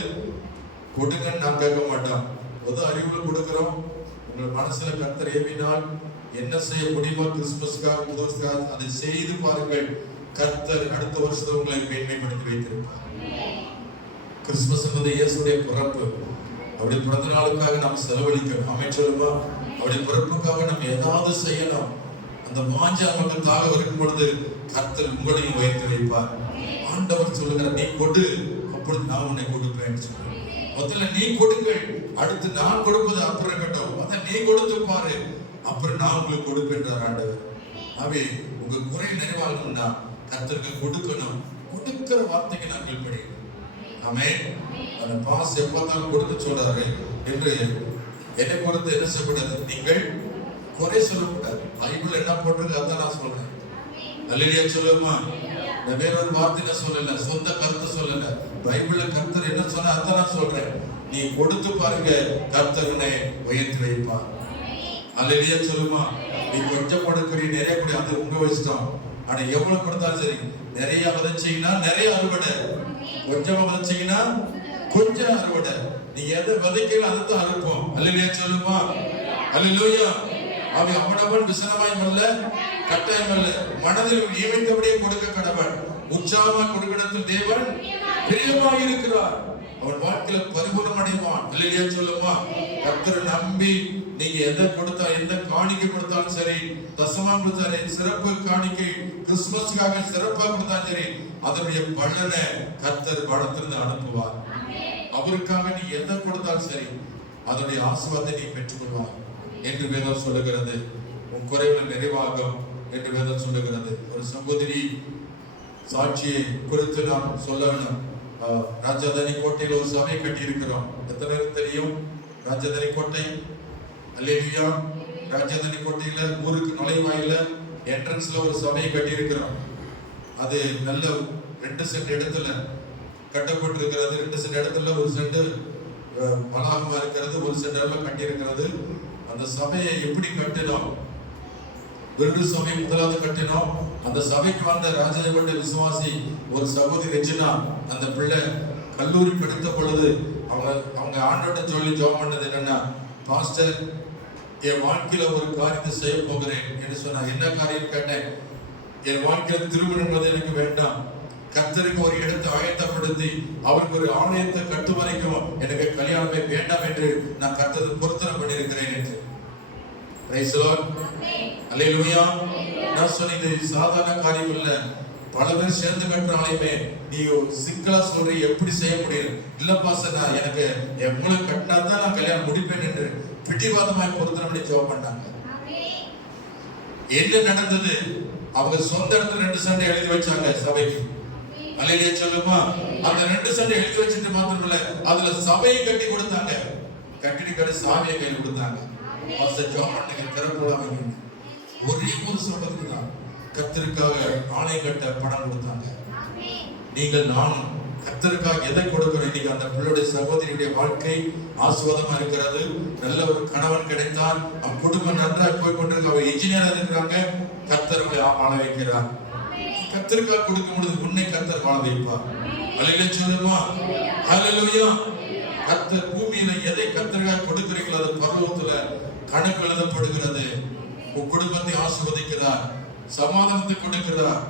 கொடுங்கன்னு நான் கேட்க மாட்டோம். பொது அறிவுல கொடுக்கிறோம். உங்கள் மனசுல கர்த்தர் ஏவினால் என்ன செய்ய முடியுமோ கிறிஸ்துமஸுக்காக புதுசுக்காக அதை செய்து பாருங்கள். கர்த்தர் அடுத்த வருஷத்துல உங்களை மேன்மைப்படுத்தி வைத்திருப்பார். கிறிஸ்துமஸ் என்பது இயேசுடைய பிறப்பு. அவருடைய பிறந்த நாளுக்காக நாம் செலவழிக்கணும். அமைச்சருமா அவருடைய பிறப்புக்காக நம்ம ஏதாவது செய்யணும். அந்த வாஞ்சை நமக்காக இருக்கும் பொழுது கர்த்தர் உங்களையும் உயர்த்தி வைப்பார். ஆண்டவர் சொல்லுகிறார், நீ கொடு, அப்பொழுது நான் உன்னை கொடுப்பேன் சொல்லுவேன். முதல்ல நீ கொடுங்கள், அடுத்து நான் கொடுப்பது அப்புறம் இருக்கட்டும். அதான் நீ கொடுத்து பாரு, அப்புறம் நான் உங்களுக்கு கொடுப்பேன் ஆண்டவர். அவை உங்க குறை நிறைவாகணும்னா கர்த்தருக்கு கொடுக்கணும். கொடுக்கிற வார்த்தைக்கு நான் கீழ்ப்படியணும். ஆமென். அந்த பாஸ் எப்பதான் கொடுத்து சொல்றாரு என்று என்னை பொறுத்து என்ன செய்யக்கூடாது? நீங்கள் குறை சொல்லக்கூடாது. பைபிள் என்ன போட்டிருக்கு அதான் நான் சொல்றேன். அல்லேலூயா சொல்லுமா? நான் வேற ஒரு வார்த்தை என்ன சொல்லல, சொந்த கருத்து சொல்லல. பைபிள்ல கர்த்தர் என்ன சொன்னா அதான் நான் சொல்றேன். நீ கொடுத்து பாருங்க, கர்த்தர் உன்னை உயர்த்தி வைப்பார். அல்லேலூயா சொல்லுமா? நீ கொஞ்சம் கொடுக்கிறீ, நிறைய கொடு, அது உங்க இஷ்டம். ஆனா எவ்வளவு கொடுத்தாலும் சரி, நிறைய விதைச்சீங்கன்னா நிறைய அறுவடை, கொஞ்சமா விதைச்சீங்கன்னா கொஞ்சம் அறுவடை. நீ எதை விதைக்கல அதைத்தான் அறுப்போம். அல்லேலூயா சொல்லுமா? அல்லேலூயா. அவன் அவனவன் விசனமாய் அல்ல, கட்டாயம் அல்ல, மனதில் நியமித்தபடியே கொடுக்க கடவன். உற்சாகமாக கொடுக்கிடத்தில் தேவன் பிரியமாய் இருக்கிறார். அவன் வாழ்க்கையில பரிபூர்ணம் அடைவான். அல்லேலூயா சொல்லுமா? கர்த்தரை நம்பி நீங்க எதை கொடுத்தா, எந்த காணிக்கை கொடுத்தாலும் சரி, தசமா கொடுத்தாலும் சிறப்பு காணிக்கை, கிறிஸ்துமஸ்க்காக சிறப்பா கொடுத்தாலும் சரி, அதனுடைய பலனை கர்த்தர் பலத்திலிருந்து அனுப்புவார். அவருக்காக நீ எதை கொடுத்தாலும் சரி, அதனுடைய ஆசீர்வாதத்தை நீ பெற்றுக்கொள்வார் என்று வேதம் சொல்லுகிறது. உன் குறைவுகள் நிறைவாகும் என்று வேதம் சொல்லுகிறது. ஒரு சகோதரி சாட்சியை குறித்து நாம் சொல்ல வேண்டும். ராஜதானி கோட்டையில் ஒரு சபை கட்டி இருக்கிறோம். எத்தனை பேருக்கு தெரியும் ராஜதானி கோட்டை? அல்லேலூயா. ராஜதானி கோட்டையில ஊருக்கு நுழைவாயில என்ட்ரன்ஸ்ல ஒரு சபையை கட்டி இருக்கிறோம். அது நல்ல 2 சென்ட் இடத்துல கட்டப்பட்டிருக்கிறது. 2 சென்ட் இடத்துல ஒரு சென்ட் வளாகமா இருக்கிறது, ஒரு சென்ட் இடத்துல கட்டி இருக்கிறது. அந்த சபையை எப்படி கட்டினோம்? விருது சபை முதலாவது கட்டினோம். அந்த சபைக்கு வந்த ராஜதேவனுடைய விசுவாசி ஒரு சகோதரி ரெஜினா, அந்த பிள்ளை கல்லூரி படித்த பொழுது அவங்க ஆண்டோட சொல்லி ஜெபம் பண்ணது என்னன்னா, பாஸ்டர் என் வாழ்க்கையில ஒரு காரியத்தை செய்ய போகிறேன் என்று சொன்னார். என்ன காரியம் கேட்டேன். என் வாழ்க்கையில திருமணம் என்பது எனக்கு வேண்டாம், கர்த்தருக்கு ஒரு இடத்தை ஆயத்தப்படுத்தி அவருக்கு ஒரு ஆலயத்தை கட்டு வரைக்கும் எனக்கு கல்யாணமே வேண்டாம் என்று நான் கர்த்தரை பொருத்தனை பண்ணியிருக்கிறேன் என்று. Praise the Lord. அல்லேலூயா. நான் சொன்னது சாதாரண காரியம் இல்ல. பல பேர் சேர்ந்து கட்டுற ஆலயமே நீ சிக்கலா சொல்றீ, எப்படி செய்ய முடியும்? இல்லப்பா சார், நான் எனக்கு எவ்வளவு கட்டினா தான் நான் கல்யாணம் முடிப்பேன் என்று பிடிவாதமாய் பொருத்தனை பண்ணி ஜெபம் பண்ணாங்க. என்ன நடந்தது? அவங்க சொந்த இடத்துல 2 சென்ட் எழுதி வச்சாங்க சபைக்கு. அல்லேலூயா சொல்லுமா? அந்த 2 சென்ட் எழுதி வச்சிட்டு மாத்திரம் இல்ல, அதுல சபையை கட்டி கொடுத்தாங்க. கட்டி சாமியை கையில் கொடுத்தாங்க. ஒரே ஒரு சபைக்கு தான் கர்த்தருக்காக ஆலயம் கட்ட பணம் கொடுத்தாங்க. நீங்கள் நானும் கர்த்தருக்காக எதை கொடுக்கிறோம்? இன்னைக்கு அந்த பிள்ளையுடைய சகோதரியுடைய வாழ்க்கை ஆசீர்வாதமா இருக்கிறது. நல்ல ஒரு கணவன் கிடைத்தால், அவன் குடும்பம் நன்றாக போய் கொண்டிருக்கு. அவர் இன்ஜினியரா இருக்கிறாங்க. கர்த்தர் வாழ வைக்கிறார். கர்த்தருக்காக கொடுக்கும் பொழுது உன்னை கர்த்தர் வாழ வைப்பார். அல்லேலூயா சொல்லுமா? ஹல்லேலூயா. கர்த்தர் பூமியில எதை கர்த்தருக்காக கொடுக்கிறீங்களோ அது பரலோகத்துல கணக்கு எழுதப்படுகிறது. உன் குடும்பத்தை ஆசீர்வதிக்கிறார், சமாதானத்தை கொடுக்கிறார்,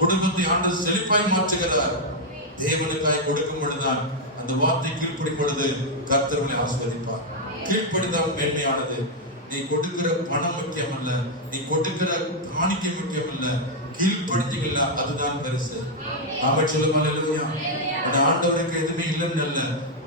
குடும்பத்தை ஆண்டு செழிப்பாய் மாற்றுகிறார். தேவனுக்காய் கொடுக்கும் பொழுதுதான் அந்த வார்த்தை கீழ்ப்படியும் பொழுது கர்த்தர்களை ஆசீர்வதிப்பார். கீழ்ப்படிதான் மேன்மையானது. நீ கொடுக்கிற பணம் முக்கியம் அல்ல, நீ கொடுக்கிற காணிக்கை முக்கியம் அல்ல, கீழ்ப்படுத்தீங்கல்ல அதுதான் பெருசு. ஆமென் சொல்லுங்க அல்லேலூயா. அந்த ஆண்டவருக்கு எதுவுமே இல்லைன்னு அல்ல,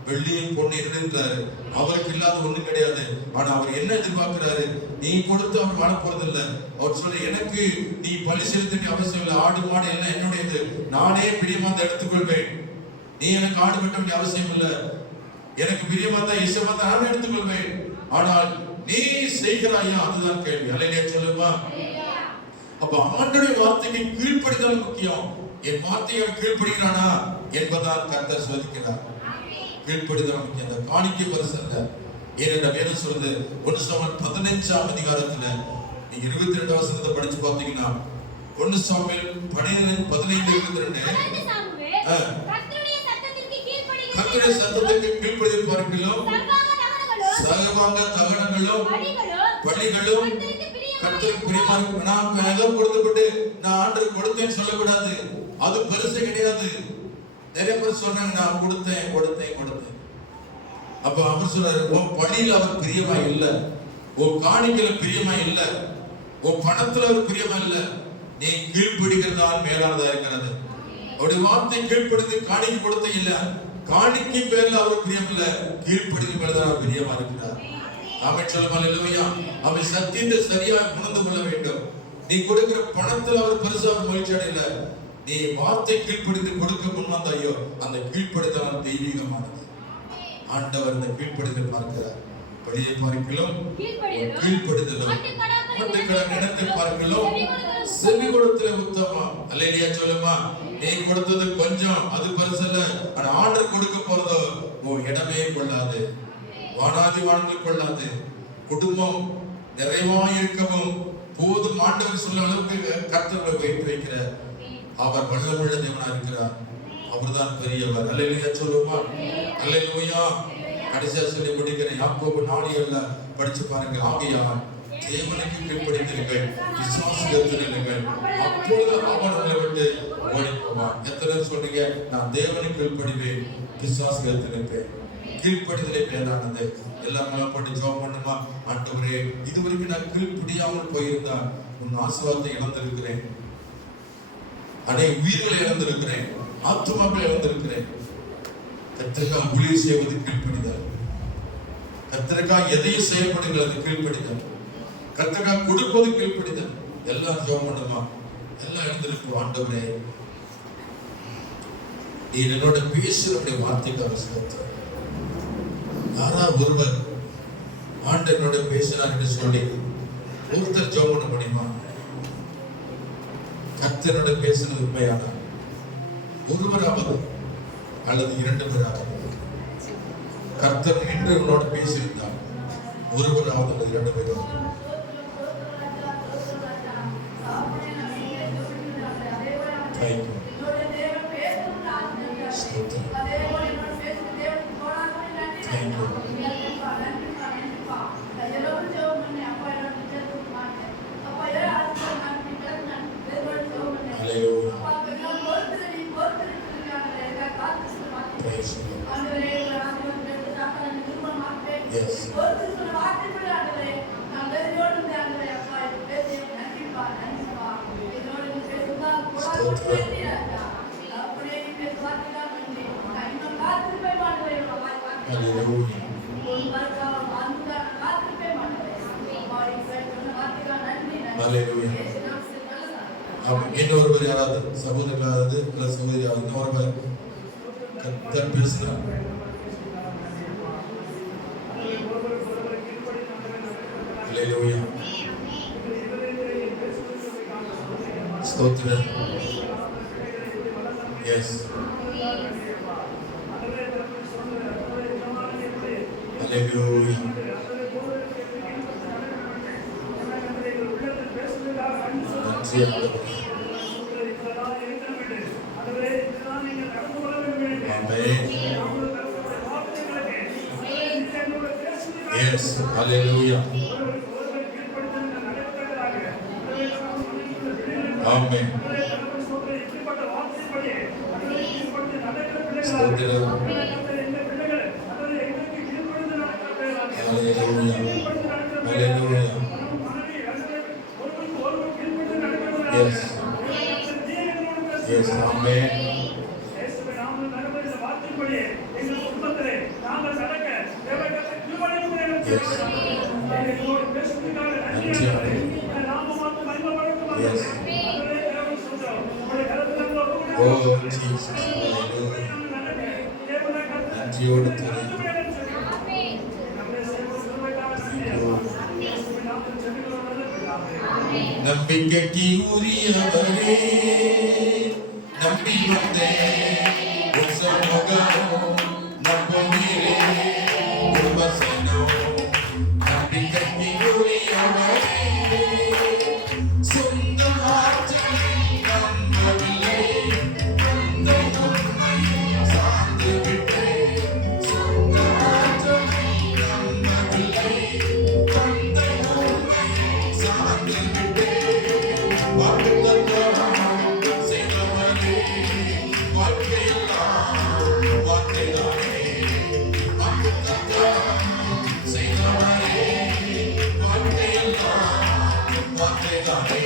வெள்ளியும் பொண்ணு இருந்தாரு, அவருக்கு இல்லாத ஒண்ணு கிடையாது. ஆனா அவர் என்ன எதிர்பார்க்கிறாரு? நீ கொடுத்து அவர் வாழ போறது இல்ல. அவர் சொல்ற, எனக்கு நீ பலி செலுத்த அவசியம் இல்லை, ஆடு மாடு எல்லாம் என்னுடையது, நானே பிரியமா எடுத்துக்கொள்வேன். நீ எனக்கு ஆடு வெட்ட வேண்டிய அவசியம் இல்லை, எனக்கு பிரியமா தான் இஷ்டமா தான் நான் எடுத்துக்கொள்வேன். ஆனால் நீ செய்கிறாயா? அதுதான் கேள்வி. அல்லேலூயா சொல்லுமா. அப்ப ஆண்டவருடைய வார்த்தைக்கு கீழ்ப்படிதல் முக்கியம். என் வார்த்தையை கீழ்ப்படுகிறானா என்பதால் கர்த்தர் சோதிக்கிறார். கீழ்ப்படிதல் முக்கியம். அந்த காணிக்கை பரிசல்ல ஏனென்ற வேதம் சொல்லுது 1 சாமுவேல் 15ஆம் அதிகாரத்துல நீங்க 22 வசனத்தை படிச்சு பார்த்தீங்கன்னா 1 சாமுவேல் 15:22 கர்த்தருடைய சத்தத்திற்கு கீழ்ப்படிதல் பார்க்கிறோம். சர்வாங்க தகனங்களும் பலிகளும் கர்த்தருக்கு பிரியமா இருக்கு. நான் ஏதோ கொடுத்துட்டு நான் ஆண்டவருக்கு கொடுத்தேன்னு சொல்லக்கூடாது, அது பெருசு கிடையாது. நிறைய பேர் சொல்றாங்க நான் கொடுத்தேன். அப்ப அவர் சொல்றாரு, உன் பலியில அவர் பிரியமா இல்ல, உன் காணிக்கையில பிரியமா இல்ல, உன் பணத்துல அவர் பிரியமா இல்ல, நீ கீழ்ப்படுகிறதால் மேலானதா இருக்கிறது. அவருடைய வார்த்தை கீழ்ப்படுத்தி காணிக்கை கொடுத்த இல்ல, காணிக்கை பேர்ல அவர் பிரியம் இல்ல, கீழ்ப்படுத்தி மேலதான் அவர் பிரியமா இருக்கிறார். ஆமென் சொல்லுங்க அல்லேலூயா. அவன் சத்தியத்தை சரியாக உணர்ந்து கொள்ள வேண்டும். நீ கொடுக்கிற பணத்துல அவர் பெருசா முயற்சி அடையல, நீ வார்த்தை கீழ்ப்படுத்தி கொடுக்க முன் வந்தாயோ அந்த கீழ்ப்படுத்தல் தெய்வீகமானது. ஆண்டவர் இந்த கீழ்ப்படுதல் பார்க்கிறார். பலியை பார்க்கலாம், கீழ்ப்படுதலும் நினைத்து பார்க்கலாம், செவி கொடுத்தல உத்தமம். அல்லேலூயா சொல்லுமா. நீ கொடுத்தது கொஞ்சம், அது பெருசல்ல. ஆனா ஆண்டவர் கொடுக்க போறதோ உன் இடமே கொள்ளாது, வானாதி வாழ்ந்து கொள்ளாது. குடும்பம் நிறைவாய் இருக்கவும் போதும் ஆண்டவர் சொல்ல அளவுக்கு கர்த்தரை வைக்கிற அவர் வல்லமுள்ள தேவனா இருக்கிறார். அவர்தான் பெரியவர். அல்லேலூயா சொல்லுமா. அல்லேலூயா. கடைசியா சொல்லி முடிக்கிறேன். யாக்கோபு 4:7 படிச்சு பாருங்க. ஆகையால் தேவனுக்கு கீழ்ப்படிந்தீர்கள், விசுவாசத்தில் இருங்கள், அப்பொழுது அவன் உங்களை விட்டு ஓடி போவான். எத்தனை சொல்றீங்க? நான் தேவனுக்கு கீழ்ப்படிவேன், விசுவாசத்தில் இருப்பேன். கீழ்ப்படிதலை மேலானது. எல்லாம் போட்டு ஜெபம் பண்ணுமா. ஆண்டவரே, இதுவரைக்கும் நான் கீழ்ப்படியாமல் போயிருந்தான் உன் ஆசீர்வாதத்தை இழந்திருக்கிறேன், அநேக உயிர்களை இழந்திருக்கிறேன், ஆத்துமாக்களை இழந்திருக்கிறேன். கர்த்தருக்காக ஊழியம் செய்வது கீழ்ப்படிதல். கர்த்தருக்காக எதையும் செய்யப்படுகிறது கீழ்ப்படிதல். கர்த்தருக்காக கொடுப்பது கீழ்ப்படிதல். எல்லாம் ஜெபம் பண்ணுமா. எல்லாம் எழுந்திருக்கும். ஆண்டவரே, நீ என்னோட பேசுறவுடைய வார்த்தைக்கு அவசியம். யாரா ஒருவர் ஆண்டவனோட பேசினார் என்று சொல்லி ஒருத்தர் ஜெபம் பண்ண முடியுமா? கர்த்தரோட பேசினது உண்மையானா ஒருவராவது அல்லது 2 பேராவது, கர்த்தர் நின்று உன்னோட பேசியிருந்தார் ஒருவராவது அல்லது 2 பேராவது. இன்னொருவர் யாராவது சகோதரராவது இல்ல சகோதரியாவது இன்னொருவர் கர்த்தர் பேசுகிறார். அல்லேலூயா. ஸ்தோத்திரம். எஸ். அல்லேலூயா. நன்றி ஆண்டவரே. Yes, hallelujah. Amen. Hallelujah. Hallelujah. எங்கள் குடும்பத்திலே நாங்கள் நடக்க தேவனுக்கு திருமணம் பேசுவதற்காக நன்றி. நாம மாத்திரம் மகிமைப்படுத்தும். Oh Jesus, நன்றியோடு துறை நம்பிக்கைக்கு உரியவரே நம்பி வந்தே நம்புகிறே உபசனோ நம்பிக்கைக்கு உரியவரே சொந்த ஆற்றலை நம்பவில்லை சார்ந்து விட்டே சொந்த ஆற்றலை நம்பவில்லை தந்தை உண்மை சார்ந்து விட்டே வாக்குத்தத்தம் செய்தவனே வாழ்க்கையெல்லாம் வார்த்தைதானே வாக்குத்தத்தம் செய்தவனே வாழ்க்கையெல்லாம் வார்த்தைதானே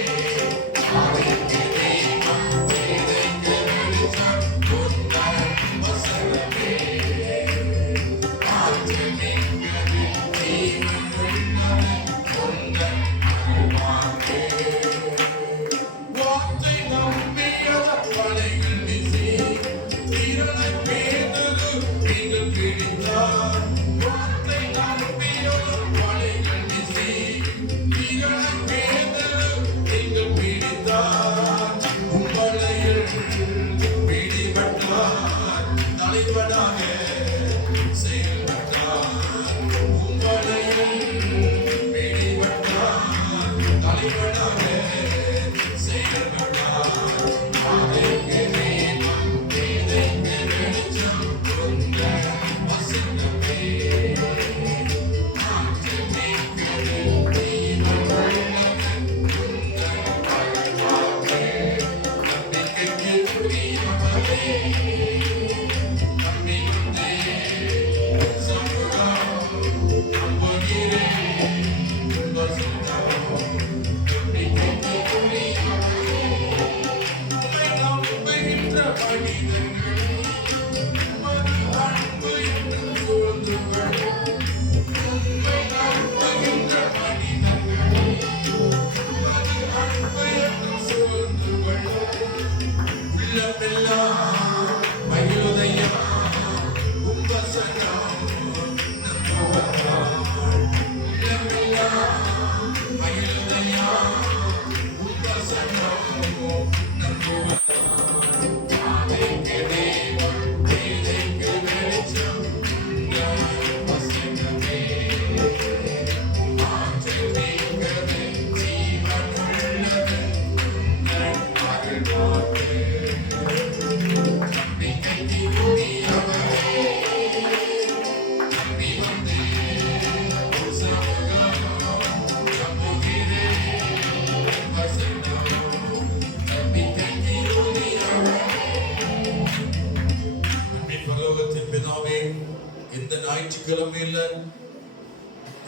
இந்த ஞாயிற்றுக்கிழமையில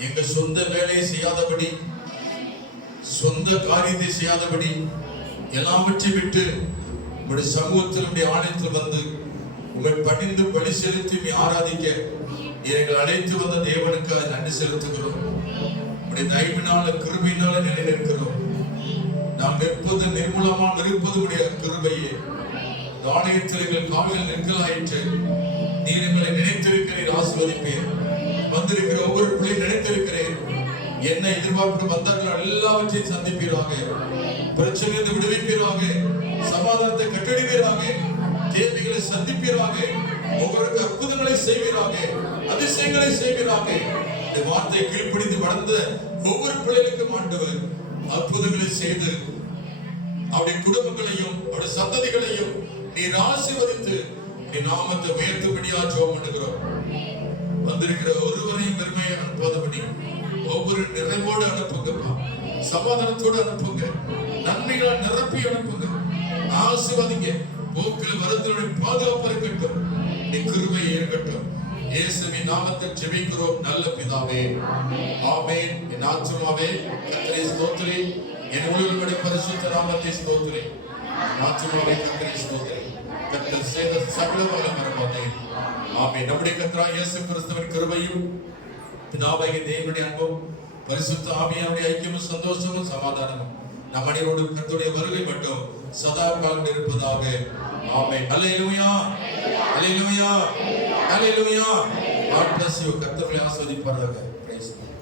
எங்க சொந்த வேலையை செய்யாதபடி சொந்த காரியத்தை செய்யாதபடி எல்லாவற்றையும் விட்டு உங்களுடைய சமூகத்தினுடைய ஆலயத்தில் வந்து உங்கள் பணிந்து பலி செலுத்தி ஆராதிக்க எங்கள் அழைத்து வந்த தேவனுக்கு நன்றி செலுத்துகிறோம். உங்களுடைய தயவினால கிருபையினால நிலைநிற்கிறோம். நாம் நிற்பது நிர்மூலமாக இருப்பது உடைய கிருபையே. ஆலயத்தில் எங்கள் காலில் நிற்கலாயிற்று. நீர் எங்களை நினைத்திருக்கிறீர், ஆசீர்வதிப்பீர். வந்திருக்கிற ஒவ்வொரு பிள்ளை நினைத்திருக்கிறேன். என்ன எதிர்பார்ப்பு வந்தார்கள் எல்லாவற்றையும் சந்திப்பீராக. பிரச்சனையிலிருந்து விடுவிப்பீராக. சமாதானத்தை கட்டடிப்பீராக. தேவைகளை சந்திப்பீராக. ஒவ்வொருக்கு அற்புதங்களை செய்வீராக. அதிசயங்களை செய்வீராக. இந்த வார்த்தை கீழ்ப்படிந்து வளர்ந்த ஒவ்வொரு பிள்ளைகளுக்கும் ஆண்டவர் அற்புதங்களை செய்து அவருடைய குடும்பங்களையும் அவருடைய சந்ததிகளையும் நீர் ஆசீர்வதித்து நீ நாமத்தை உயர்த்தும்படியா ஜெபம் பண்ணுகிறோம். வந்திருக்கிற ஒருவரையும் பெருமையை அனுப்பாதபடி ஒவ்வொரு நிறைவோடு அனுப்புங்கப்பா. சமாதானத்தோடு அனுப்புங்க. நன்மைகளால் நிரப்பி அனுப்புங்க. ஆசீர்வதிங்க. போக்கில் வரத்தினுடைய பாதுகாப்பு இருக்கட்டும். நீ கிருபை இருக்கட்டும். இயேசுவின் நாமத்தில் ஜெபிக்கிறோம் நல்ல பிதாவே, ஆமென். என் ஆத்துமாவே கர்த்தரை ஸ்தோத்திரி, என் முழுவதும் பரிசுத்த நாமத்தை ஸ்தோத்திரி. ஆத்துமாவே கர்த்தரை ஸ்தோத்திரி. கர்த்தர் செய்த சகல வல்லமையை ஆமென். நம்முடைய கர்த்தராகிய இயேசு கிறிஸ்துவின் கிருபையும் பிதாவாகிய தேவனுடைய அன்பும் பரிசுத்த ஆவியானுடைய ஐக்கியமும் சந்தோஷமும் சமாதானமும் நம் அனைவரோடும் கர்த்தருடைய வருகை மட்டும் சதா காலம் இருப்பதாக. ஆமென். அல்லேலூயா, அல்லேலூயா, அல்லேலூயா. God bless you. கர்த்தரை ஆசீர்வதிப்பாராக. Praise God.